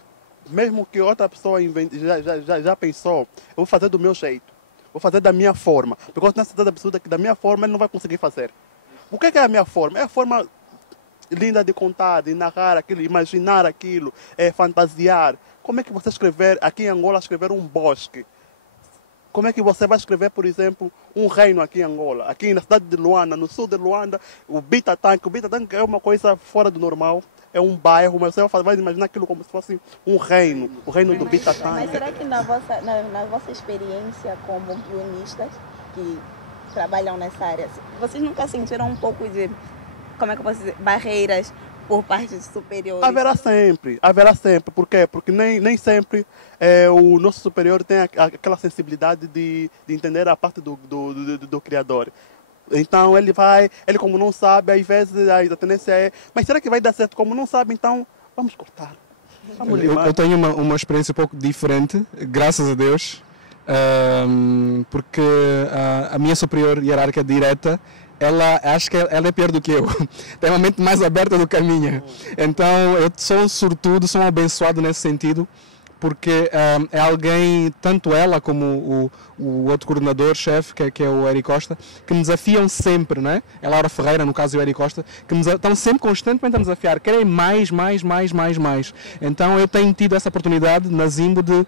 mesmo que outra pessoa já pensou, eu vou fazer do meu jeito. Vou fazer da minha forma. Porque eu tenho certeza absurda que da minha forma ele não vai conseguir fazer. O que é a minha forma? É a forma linda de contar, de narrar aquilo, imaginar aquilo, fantasiar. Como é que você escrever, aqui em Angola, escrever um bosque? Como é que você vai escrever, por exemplo, um reino aqui em Angola? Aqui na cidade de Luanda, no sul de Luanda, o Bitatanque. O Bitatanque é uma coisa fora do normal. É um bairro, mas você vai imaginar aquilo como se fosse um reino, o reino do Bitatanque. Mas será que na vossa experiência como guionistas, que trabalham nessa área, vocês nunca sentiram um pouco de, como é que eu posso dizer, barreiras por parte de superiores? Haverá sempre. Por quê? Porque nem sempre o nosso superior tem aquela sensibilidade de entender a parte do criador. Então ele como não sabe, às vezes a tendência é, mas será que vai dar certo? Como não sabe, então vamos cortar. Eu tenho uma experiência um pouco diferente, graças a Deus. Porque a minha superior hierárquica direta, acho que ela é pior do que eu. Tem uma mente mais aberta do que a minha. Então eu sou um sortudo, sou um abençoado nesse sentido, porque é alguém, tanto ela como o outro coordenador-chefe, que é o Eri Costa, que me desafiam sempre, não é? É Laura Ferreira, no caso, e o Eri Costa, que estão sempre constantemente a me desafiar, querem mais. Então eu tenho tido essa oportunidade na Zimbo de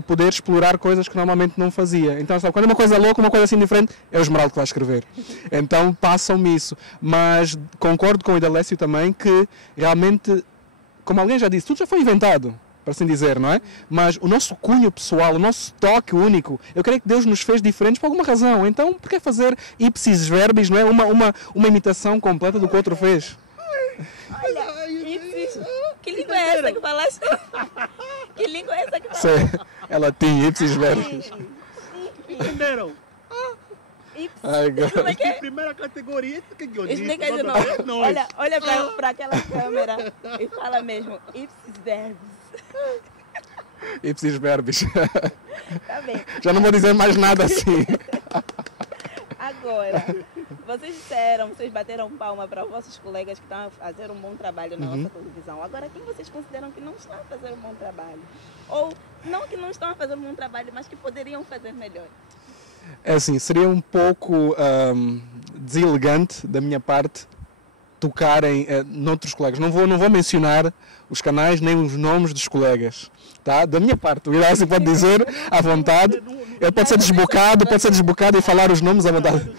poder explorar coisas que normalmente não fazia. Então, sabe, quando é uma coisa louca, uma coisa assim diferente, é o Esmeraldo que vai escrever. Então passam-me isso. Mas concordo com o Idalécio também que realmente, como alguém já disse, tudo já foi inventado, para assim dizer, não é? Mas o nosso cunho pessoal, o nosso toque único, eu creio que Deus nos fez diferentes por alguma razão. Então, por que fazer ipsis verbis, não é? Uma imitação completa do que o outro fez? Olha, ipsis... Que língua é essa que falaste? Que língua é essa que falaste? Ela tem ipsis verbis. Entenderam? Como é que é? Primeira categoria, isso que é guionista. Explica de novo. Olha para aquela câmera e fala mesmo, ipsis verbis. Ipsis verbis. Tá bem. Já não vou dizer mais nada assim. agora, vocês bateram palma para os vossos colegas que estão a fazer um bom trabalho na nossa televisão. Agora, quem vocês consideram que não estão a fazer um bom trabalho? Ou não que não estão a fazer um bom trabalho, mas que poderiam fazer melhor? É assim, seria um pouco deselegante da minha parte tocarem noutros colegas. Não vou mencionar os canais nem os nomes dos colegas. Tá? Da minha parte, o Irácio pode dizer à vontade. Ele pode ser desbocado e falar os nomes à vontade.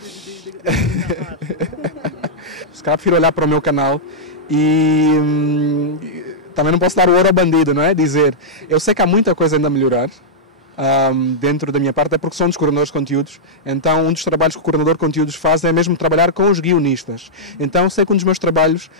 Se calhar prefiro olhar para o meu canal e também não posso dar o ouro ao bandido, não é? Dizer, eu sei que há muita coisa ainda a melhorar. Dentro da minha parte, é porque sou um dos coordenadores de conteúdos, então um dos trabalhos que o coordenador de conteúdos faz é mesmo trabalhar com os guionistas. Então sei que um dos meus trabalhos,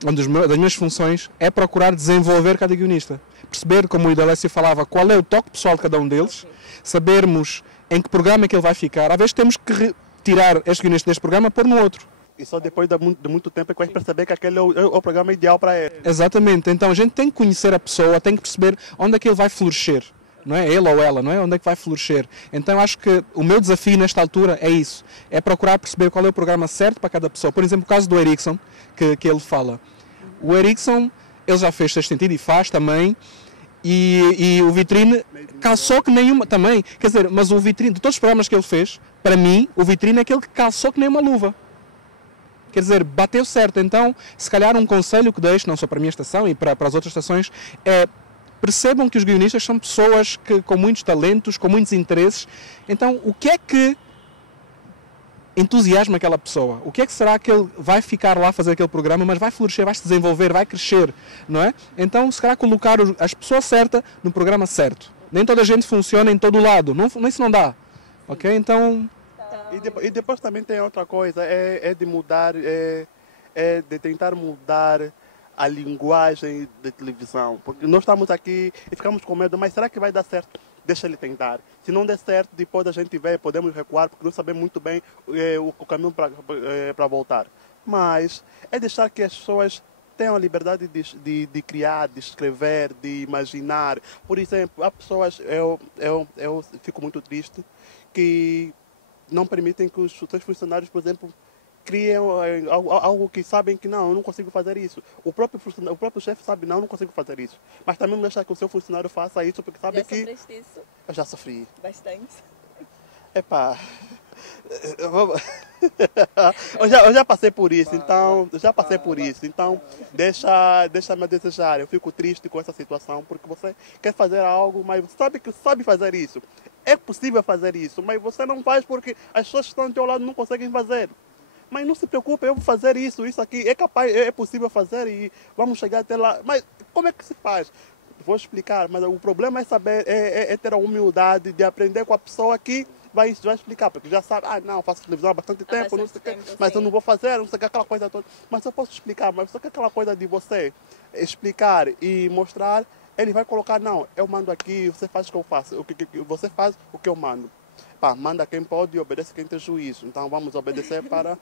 das minhas funções, é procurar desenvolver cada guionista. Perceber, como o Idalécio falava, qual é o toque pessoal de cada um deles, sabermos em que programa é que ele vai ficar. Às vezes temos que retirar este guionista deste programa e pôr no outro. E só depois de muito tempo é que vai perceber que aquele é o programa ideal para ele. Exatamente, então a gente tem que conhecer a pessoa, tem que perceber onde é que ele vai florescer. Não é? Ele ou ela, não é? Onde é que vai florescer? Então acho que o meu desafio nesta altura é isso, é procurar perceber qual é o programa certo para cada pessoa. Por exemplo, o caso do Erickson, que ele fala. O Erickson, ele já fez Sexto Sentido e faz também, e o Vitrine calçou que nenhuma também. Quer dizer, mas o Vitrine, de todos os programas que ele fez, para mim, o Vitrine é aquele que calçou que nem uma luva. Quer dizer, bateu certo. Então, se calhar um conselho que deixo, não só para a minha estação e para as outras estações, é percebam que os guionistas são pessoas com muitos talentos, com muitos interesses. Então, o que é que entusiasma aquela pessoa? O que é que será que ele vai ficar lá a fazer aquele programa, mas vai florescer, vai se desenvolver, vai crescer, não é? Então, se calhar colocar as pessoas certas no programa certo. Nem toda a gente funciona em todo lado, isso não dá. Ok? Então... E depois também tem outra coisa, é de mudar, é de tentar mudar a linguagem da televisão. Porque nós estamos aqui e ficamos com medo, mas será que vai dar certo? Deixa ele tentar. Se não der certo, depois a gente vê, podemos recuar, porque não sabemos muito bem o caminho para voltar. Mas é deixar que as pessoas tenham a liberdade de criar, de escrever, de imaginar. Por exemplo, há pessoas, eu fico muito triste, que não permitem que os seus funcionários, por exemplo, criam algo que sabem que não, eu não consigo fazer isso. O próprio chefe sabe, não consigo fazer isso. Mas também não deixa que o seu funcionário faça isso, porque sabe que... Já sofreste isso? Eu já sofri. Bastante. Epá... eu já passei por isso, então... Deixa-me desejar. Eu fico triste com essa situação, porque você quer fazer algo, mas você sabe que sabe fazer isso. É possível fazer isso, mas você não faz porque as pessoas que estão ao teu lado não conseguem fazer. Mas não se preocupe, eu vou fazer isso aqui, é capaz, é possível fazer e vamos chegar até lá. Mas como é que se faz? Vou explicar, mas o problema é saber, é ter a humildade de aprender com a pessoa que vai explicar, porque já sabe, não, faço televisão há bastante tempo, não sei o que, mas eu não vou fazer, não sei o que, aquela coisa toda. Mas eu posso explicar, mas só que aquela coisa de você explicar e mostrar, ele vai colocar, não, eu mando aqui, você faz o que eu faço, você faz o que eu mando. Pá, manda quem pode e obedece quem tem juízo. Então vamos obedecer para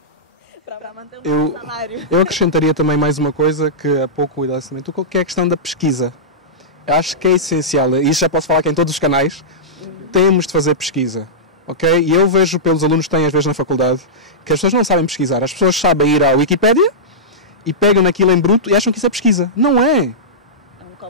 manter o nosso salário. Eu acrescentaria também mais uma coisa que há pouco o Idalécio comentou, que é a questão da pesquisa. Eu acho que é essencial, e isto já posso falar que em todos os canais, temos de fazer pesquisa. Okay? E eu vejo pelos alunos que têm às vezes na faculdade, que as pessoas não sabem pesquisar. As pessoas sabem ir à Wikipédia e pegam naquilo em bruto e acham que isso é pesquisa. Não é.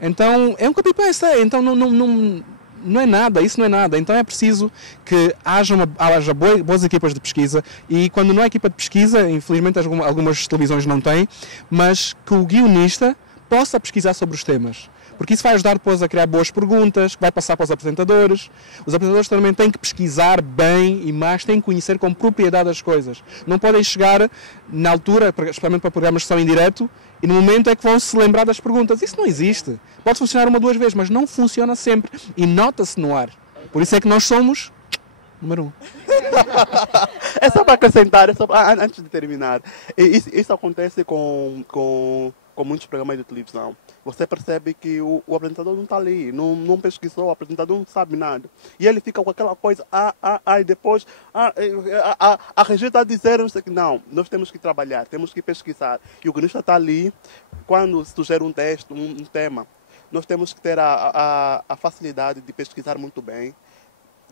Então, é um copy-paste. Então, não é nada, isso não é nada. Então é preciso que haja boas equipas de pesquisa e quando não há equipa de pesquisa, infelizmente algumas televisões não têm, mas que o guionista possa pesquisar sobre os temas. Porque isso vai ajudar depois a criar boas perguntas, que vai passar para os apresentadores. Os apresentadores também têm que pesquisar bem e mais, têm que conhecer com propriedade as coisas. Não podem chegar na altura, especialmente para programas que são em direto, e no momento é que vão se lembrar das perguntas. Isso não existe. Pode funcionar uma ou duas vezes, mas não funciona sempre. E nota-se no ar. Por isso é que nós somos número 1. É só para acrescentar, antes de terminar. Isso acontece com muitos programas de televisão. Você percebe que o apresentador não está ali, não pesquisou, o apresentador não sabe nada. E ele fica com aquela coisa, e depois, a Regina está dizendo, não, nós temos que trabalhar, temos que pesquisar. E o guionista está ali, quando sugere um texto, um tema, nós temos que ter a facilidade de pesquisar muito bem,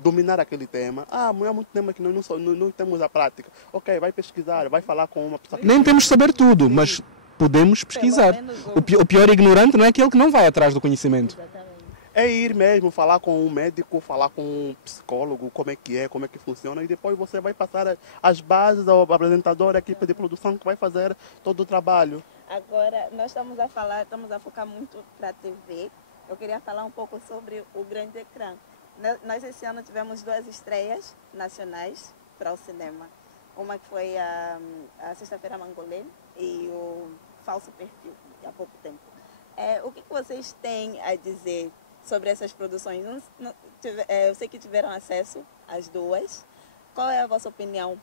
dominar aquele tema. Ah, há muito tema que nós não temos a prática. Ok, vai pesquisar, vai falar com uma pessoa. Nem temos de saber tudo, mas podemos pesquisar. O pior ignorante não é aquele que não vai atrás do conhecimento. Exatamente. É ir mesmo, falar com um médico, falar com um psicólogo, como é, como é que funciona, e depois você vai passar as bases ao apresentador, a equipe de produção que vai fazer todo o trabalho. Agora, nós estamos a focar muito para a TV. Eu queria falar um pouco sobre o grande ecrã. Nós esse ano tivemos 2 estreias nacionais para o cinema. Uma que foi a Sexta-feira Mangolê e o Falso Perfil, há pouco tempo. O que vocês têm a dizer sobre essas produções? Eu sei que tiveram acesso às 2. Qual é a vossa opinião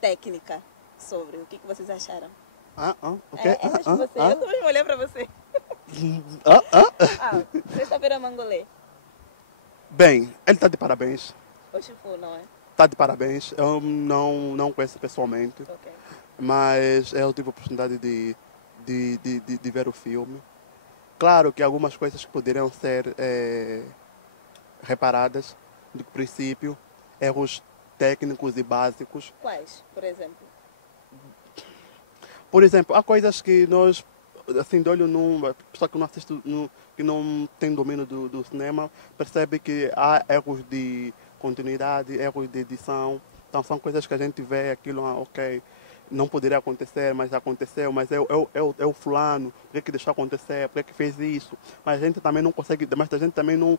técnica sobre? O que vocês acharam? Okay. Eu também vou olhar para você. Sexta-feira Mangolê. Bem, ele está de parabéns. O Chifu, não é? Está de parabéns. Eu não conheço pessoalmente, Okay. mas eu tive a oportunidade de ver o filme. Claro que algumas coisas que poderiam ser reparadas do princípio, erros técnicos e básicos. Quais, por exemplo? Por exemplo, há coisas que nós, assim, de olho numa pessoa que não assiste, que não tem domínio do cinema, percebe que há erros de continuidade, erros de edição. Então são coisas que a gente vê aquilo, ok, não poderia acontecer, mas aconteceu, mas é o fulano, por que deixou acontecer, por que fez isso? Mas a gente também não consegue, mas a gente também não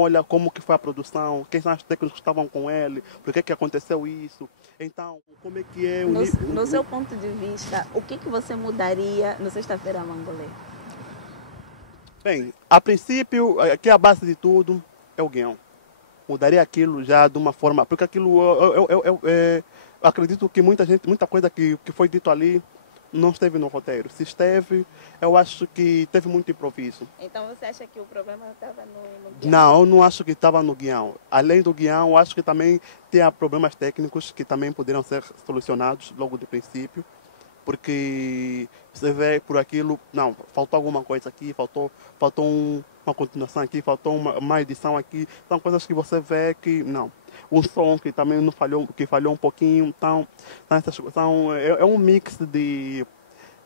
olha como que foi a produção, quem são os técnicos que estavam com ele, por que aconteceu isso. Então, como é que é... No seu ponto de vista, o que você mudaria no Sexta-feira Mangolê? Bem, a princípio, aqui a base de tudo é o guião. Mudaria aquilo já de uma forma, porque aquilo eu acredito que muita coisa que foi dito ali não esteve no roteiro. Se esteve, eu acho que teve muito improviso. Então você acha que o problema estava no guião? Não, eu não acho que estava no guião. Além do guião, eu acho que também tinha problemas técnicos que também poderiam ser solucionados logo de princípio. Porque você vê por aquilo, não, faltou alguma coisa aqui, faltou uma continuação aqui, faltou uma edição aqui. São coisas que você vê que, não. O som que também não falhou, que falhou um pouquinho. Então é um mix de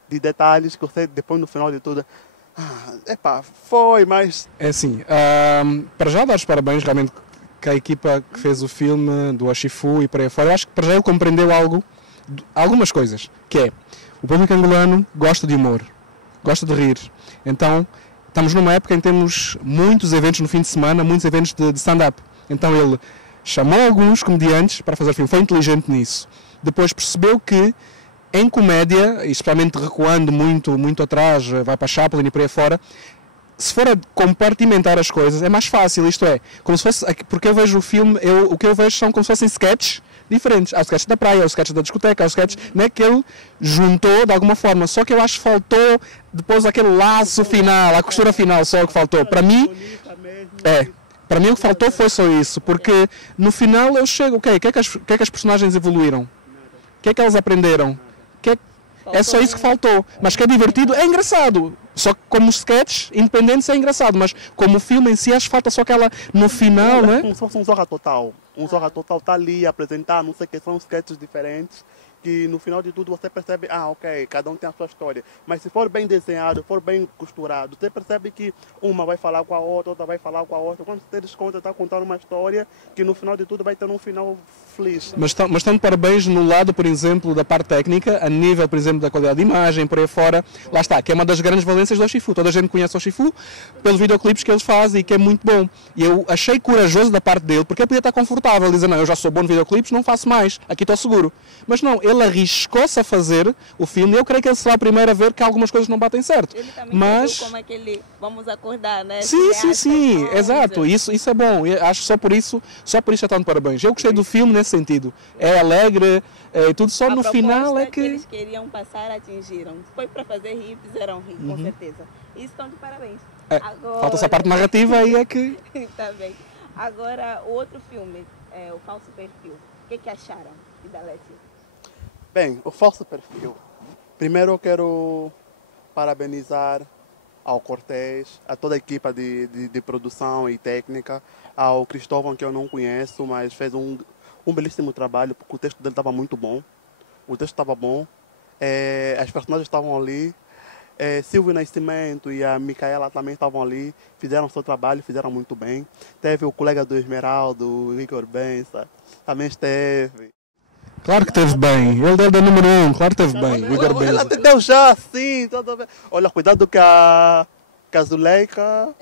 detalhes que você, depois no final de tudo, foi, mas... É assim, para já dar os parabéns realmente que a equipa que fez o filme, do Oshifu e por aí fora, eu acho que para já ele compreendeu algumas coisas, que é, o público angolano gosta de humor, gosta de rir. Então, estamos numa época em que temos muitos eventos no fim de semana, muitos eventos de stand-up. Então ele chamou alguns comediantes para fazer o filme, foi inteligente nisso. Depois percebeu que em comédia, e especialmente recuando muito atrás, vai para Chaplin e por aí fora, se for a compartimentar as coisas é mais fácil, isto é, como se fosse, porque eu vejo o filme, o que eu vejo são como se fossem sketches diferentes. Há o sketch da praia, há o sketch da discoteca, há o sketch, né, que ele juntou de alguma forma, só que eu acho que faltou depois aquele laço final, a costura final, só o que faltou. Para mim, para mim o que faltou foi só isso, porque no final eu chego, o que é que as personagens evoluíram? O que é que elas aprenderam? É só isso que faltou, mas que é divertido, é engraçado. Só que como sketch, independente é engraçado, mas como filme em si, acho que falta só aquela no final, né? Como se fosse um Zorra Total. Um Zorra Total está ali a apresentar, não sei o que, são sketches diferentes, que no final de tudo você percebe, ok, cada um tem a sua história. Mas se for bem desenhado, for bem costurado, você percebe que uma vai falar com a outra vai falar com a outra. Quando você desconta, está contando uma história que no final de tudo vai ter um final feliz. Mas estão de parabéns no lado, por exemplo, da parte técnica, a nível, por exemplo, da qualidade de imagem, por aí fora. Lá está, que é uma das grandes valências do Oshifu. Toda a gente conhece o Oshifu pelos videoclipes que eles fazem e que é muito bom. E eu achei corajoso da parte dele, porque ele podia estar confortável, dizer, não, eu já sou bom no videoclipes, não faço mais, aqui estou seguro. Mas não, ele arriscou-se a fazer o filme e eu creio que ele será o primeiro a ver que algumas coisas não batem certo. Ele também viu como é que ele, vamos acordar, né? Sim, exato, isso é bom. Eu acho que só por isso já estão de parabéns. Eu gostei do filme nesse sentido. É alegre, tudo só no final é que... eles queriam passar, atingiram. Foi para fazer rir, fizeram rir, com certeza. Isso estão de parabéns. Agora... Falta essa parte narrativa aí é que... Tá bem. Agora, o outro filme, o Falso Perfil. O que acharam, Idalete? Bem, o Falso Perfil. Primeiro eu quero parabenizar ao Cortez, a toda a equipa de produção e técnica, ao Cristóvão, que eu não conheço, mas fez um belíssimo trabalho, porque o texto dele estava muito bom. O texto estava bom, as personagens estavam ali, Silvio Nascimento e a Micaela também estavam ali, fizeram seu trabalho, fizeram muito bem. Teve o colega do Esmeraldo, o Igor Bença, também esteve. Claro que teve bem. Ele é da número 1, claro que teve bem. O Igor Ele Benza. atendeu já, sim. Olha, cuidado que a Zuleika...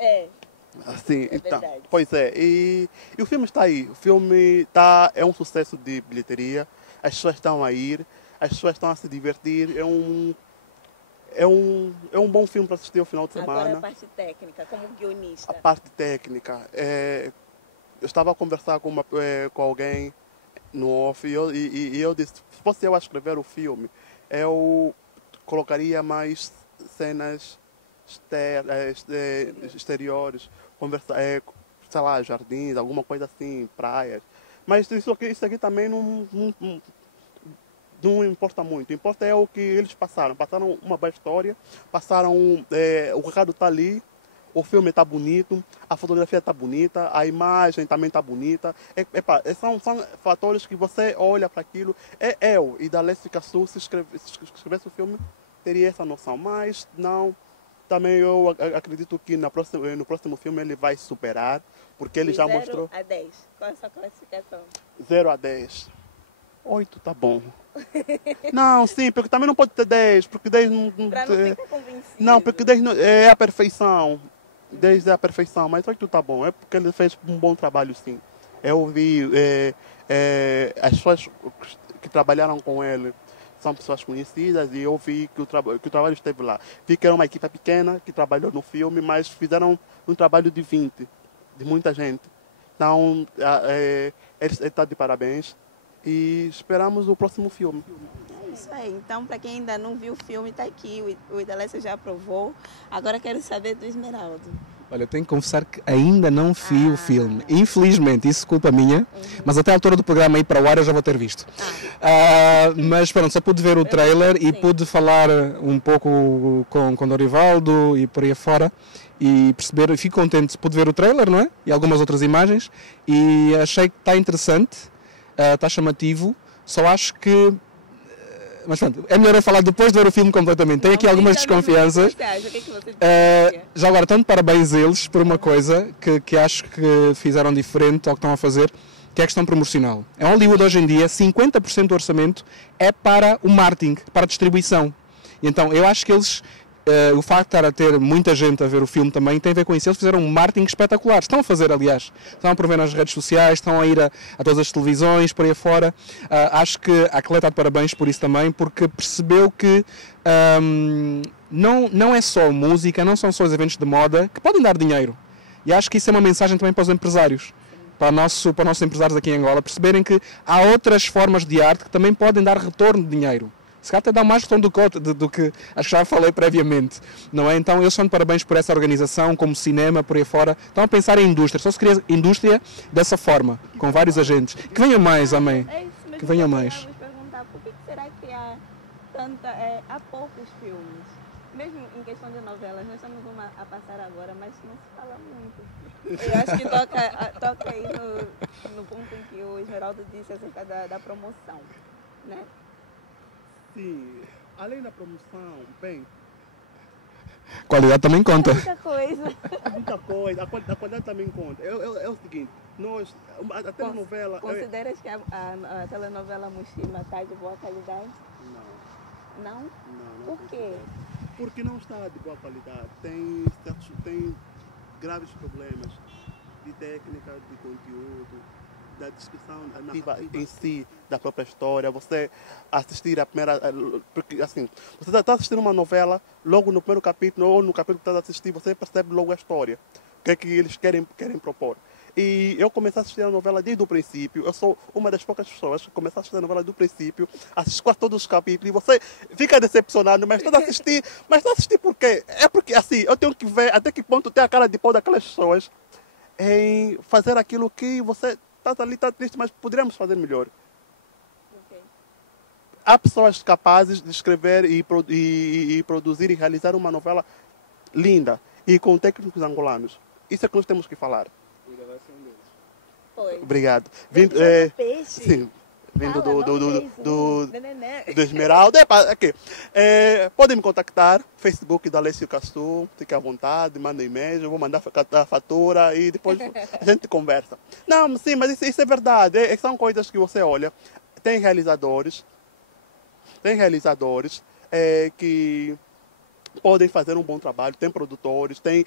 Assim, então, verdade. pois é. E o filme está aí. O filme é um sucesso de bilheteria. As pessoas estão a ir, as pessoas estão a se divertir. É um bom filme para assistir ao final de semana. Agora a parte técnica, como guionista. A parte técnica. Eu estava a conversar com alguém no off e eu disse, se fosse eu a escrever o filme, eu colocaria mais cenas exteriores, sei lá, jardins, alguma coisa assim, praias. Mas isso aqui também não importa muito. O que importa é o que eles passaram. Passaram uma boa história, o recado está ali, o filme está bonito, a fotografia está bonita, a imagem também está bonita. São fatores que você olha para aquilo. Eu e da Léssica Sul, se escrevesse o filme, teria essa noção. Mas não, também eu acredito que no próximo filme ele vai superar, porque ele já mostrou... 0 a 10, qual é a sua classificação? 0 a 10. 8 tá bom. Não, sim, porque também não pode ter 10, porque 10 não... Para não ficar convencido. Não, porque 10 é a perfeição. 10 é a perfeição, mas 8 tá bom. É porque ele fez um bom trabalho, sim. Eu vi as pessoas que trabalharam com ele são pessoas conhecidas e eu vi que o trabalho esteve lá. Vi que era uma equipe pequena que trabalhou no filme, mas fizeram um trabalho de 20, de muita gente. Então, ele está de parabéns e esperamos o próximo filme. É isso aí. Então, para quem ainda não viu o filme, está aqui. O Idalécio já aprovou. Agora quero saber do Esmeraldo. Olha, eu tenho que confessar que ainda não vi o filme. Infelizmente, isso é culpa minha, mas até a altura do programa ir para o ar eu já vou ter visto. Mas pronto, só pude ver o trailer e pude falar um pouco com Dorivaldo e por aí fora e perceber, fico contente, pude ver o trailer, não é? E algumas outras imagens e achei que está interessante, está chamativo, só acho que... Mas pronto, é melhor eu falar depois de ver o filme completamente. Tem aqui algumas desconfianças. O que é que você diria? Já agora, tanto parabéns a eles por uma coisa que acho que fizeram diferente ao que estão a fazer, que é a questão promocional. Em Hollywood hoje em dia, 50% do orçamento é para o marketing, para a distribuição. E então eu acho que eles, o facto de estar a ter muita gente a ver o filme também tem a ver com isso. Eles fizeram um marketing espetacular. Estão a fazer, aliás. Estão a promover nas redes sociais, estão a ir a todas as televisões, por aí afora. Acho que a Clé está de parabéns por isso também, porque percebeu que não é só música, não são só os eventos de moda que podem dar dinheiro. E acho que isso é uma mensagem também para os empresários, para os nossos empresários aqui em Angola, perceberem que há outras formas de arte que também podem dar retorno de dinheiro. Se calhar até dá mais retorno do que acho que já falei previamente, não é? Então eles são de parabéns por essa organização, como cinema, por aí fora. Estão a pensar em indústria, só se cria indústria dessa forma, com vários agentes. Que venha mais, amém. É isso mesmo. Que venha mais. Eu vou perguntar por que será que há poucos filmes? Mesmo em questão de novelas, nós temos uma a passar agora, mas não se fala muito. Eu acho que toca aí no ponto em que o Esmeraldo disse acerca da promoção, né? Sim, além da promoção, bem... Qualidade também conta. Muita coisa. Muita coisa, a qualidade também conta. É o seguinte, nós, a telenovela... Consideras que a telenovela Mushima está de boa qualidade? Não. Não? Não Por quê? Porque não está de boa qualidade. Tem graves problemas de técnica, de conteúdo, da descrição narrativa em si, da própria história. Você assistir a primeira... Porque, assim, você está assistindo uma novela, logo no primeiro capítulo, ou no capítulo que está a assistir, você percebe logo a história. O que é que eles querem propor. E eu comecei a assistir a novela desde o princípio. Eu sou uma das poucas pessoas que começou a assistir a novela do princípio, assisti quase todos os capítulos, e você fica decepcionado, mas está a assistir. Mas está a assistir por quê? É porque, assim, eu tenho que ver até que ponto tem a cara de pau daquelas pessoas em fazer aquilo que você está ali, está triste, mas poderíamos fazer melhor. Okay. Há pessoas capazes de escrever e produzir e realizar uma novela linda e com técnicos angolanos. Isso é que nós temos que falar. Foi. Obrigado. Vindo, Vindo, peixe. sim, vindo Fala, não mesmo. do Nenê. Esmeralda. Aqui. Podem me contactar, Facebook da Alessio Castu, fique à vontade, manda e-mail, eu vou mandar a fatura e depois a gente conversa. Não, sim, mas isso é verdade. São coisas que você olha. Tem realizadores que podem fazer um bom trabalho, tem produtores, tem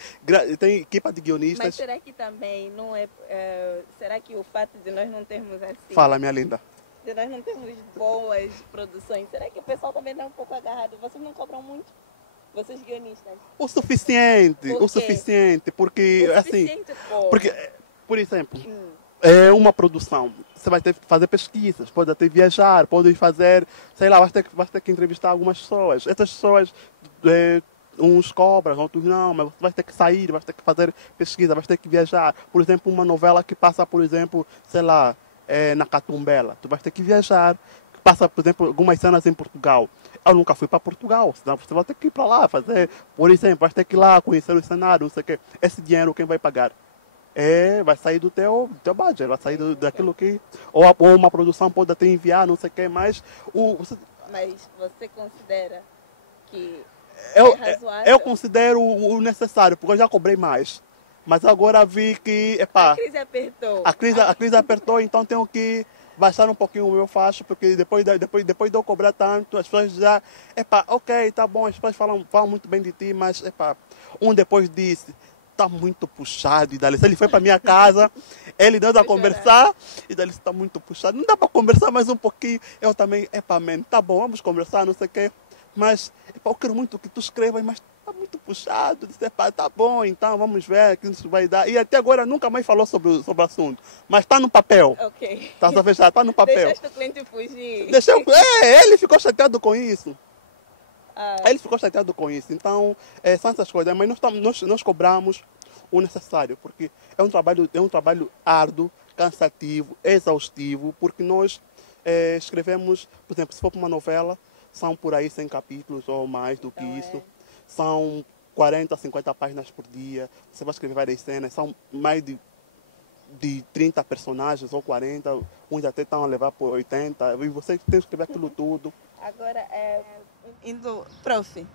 equipa de guionistas. Mas será que também não é... será que o fato de nós não termos assim... Fala, minha linda. De nós não termos boas produções, será que o pessoal também está um pouco agarrado? Vocês não cobram muito? Vocês guionistas? O suficiente, porque O assim... suficiente como? Porque, por exemplo, é uma produção. Você vai ter que fazer pesquisas, pode até viajar, pode fazer, sei lá, vai ter que entrevistar algumas pessoas. Essas pessoas, uns cobram, outros não, mas você vai ter que sair, vai ter que fazer pesquisa, vai ter que viajar. Por exemplo, uma novela que passa, por exemplo, sei lá, na Catumbela. Tu vai ter que viajar. Passa, por exemplo, algumas cenas em Portugal. Eu nunca fui para Portugal, senão você vai ter que ir para lá fazer. Por exemplo, vai ter que ir lá conhecer o cenário, não sei o quê. Esse dinheiro quem vai pagar? Vai sair do teu budget, vai sair daquilo que... Ou uma produção pode até enviar, não sei o que, mas... Mas você considera que eu, é razoável? eu considero o necessário, porque eu já cobrei mais. Mas agora vi que... A crise apertou. A crise apertou, então tenho que baixar um pouquinho o meu facho, porque depois de eu cobrar tanto, as pessoas já... ok, tá bom, as pessoas falam muito bem de ti, mas, depois disse... Está muito puxado, e Idalice. Ele foi para minha casa, ele deu a conversar, e Idalice está muito puxado. Não dá para conversar mais um pouquinho. Eu também, man, tá bom, vamos conversar, não sei o quê. Mas, eu quero muito que tu escrevas, mas está muito puxado. Disse, tá bom, então vamos ver o que isso vai dar. E até agora nunca mais falou sobre o assunto. Mas está no papel. Ok. Tá a ver, já está no papel. Deixaste o cliente fugir. Ele ficou chateado com isso. Ele ficou chateado com isso. Então, são essas coisas. Mas nós cobramos o necessário, porque é um trabalho árduo, cansativo, exaustivo, porque nós escrevemos, por exemplo, se for para uma novela, são por aí 100 capítulos ou mais do que isso. São 40, 50 páginas por dia. Você vai escrever várias cenas, são mais de 30 personagens ou 40, uns até estão a levar por 80, e você tem que escrever aquilo tudo. Agora, prof,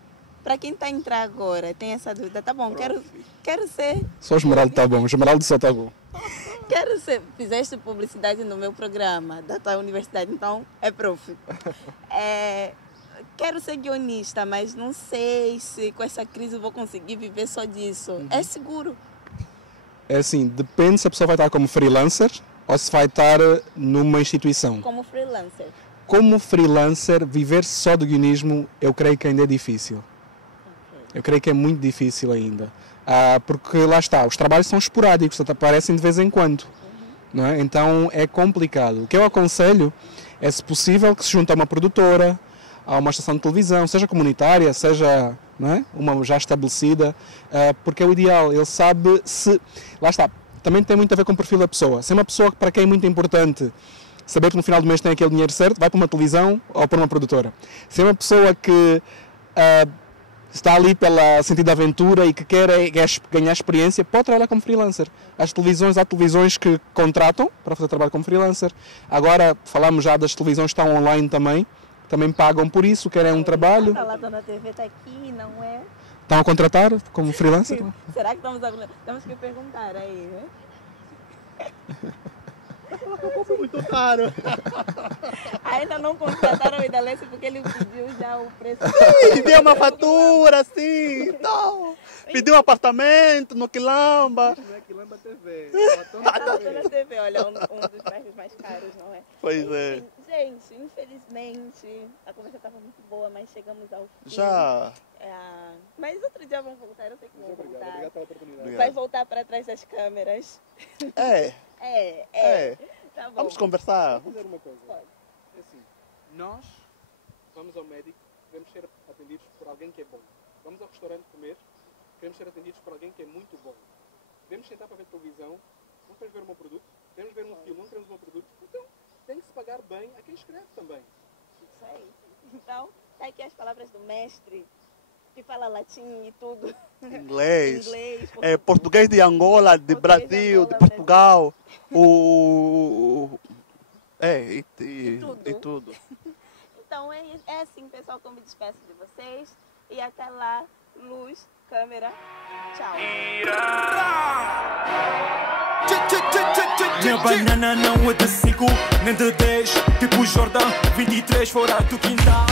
para quem está a entrar agora, tem essa dúvida, tá bom, quero ser... Só o Esmeralda tá bom, o Esmeralda só tá bom. Quero ser... Fizeste publicidade no meu programa da tua universidade, então é prof. Quero ser guionista, mas não sei se com essa crise eu vou conseguir viver só disso. É seguro? É assim, depende se a pessoa vai estar como freelancer ou se vai estar numa instituição. Como freelancer. Como freelancer, viver só do guionismo, eu creio que ainda é difícil. Eu creio que é muito difícil ainda. Porque lá está, os trabalhos são esporádicos, aparecem de vez em quando. Não é? Então é complicado. O que eu aconselho é, se possível, que se junte a uma produtora, a uma estação de televisão, seja comunitária, seja, não é? Uma já estabelecida, porque é o ideal. Ele sabe se... Lá está, também tem muito a ver com o perfil da pessoa. Se é uma pessoa que para quem é muito importante saber que no final do mês tem aquele dinheiro certo, vai para uma televisão ou para uma produtora. Se é uma pessoa que está ali pela sentido de aventura e que quer ganhar experiência, pode trabalhar como freelancer. Há televisões que contratam para fazer trabalho como freelancer. Agora falamos já das televisões que estão online também pagam por isso, querem um trabalho. A Talatona TV está aqui, não é? Estão a contratar como freelancer? Será que temos que perguntar aí, né? Foi muito caro. Ainda não contrataram o Idalice porque ele pediu já o preço. Pediu uma fatura, assim, então. Pediu um apartamento no Quilamba. Não é Quilamba TV. Talatona TV, olha, um dos bairros mais caros, não é? Pois é. Gente, infelizmente, a conversa estava muito boa, mas chegamos ao fim. Já. Mas outro dia vão voltar, eu sei que vão voltar. Obrigado pela oportunidade. Vai voltar para trás das câmeras. Tá bom. Vamos conversar. Vou dizer uma coisa. É assim, nós vamos ao médico, queremos ser atendidos por alguém que é bom. Vamos ao restaurante comer, queremos ser atendidos por alguém que é muito bom. Queremos sentar para ver televisão, não queremos ver um bom produto, queremos ver um filme, não queremos um bom produto. Então, tem que se pagar bem a quem escreve também. Isso aí. Então, tá aqui as palavras do mestre. Que fala latim e tudo. Inglês. Inglês, Português de Angola, de Português de Brasil, Angola, de Portugal. E E tudo. Então é assim, pessoal, que eu me despeço de vocês. E até lá, luz, câmera, tchau. Minha banana não é de 5, nem de 10. Tipo Jordan, 23 fora do quintal.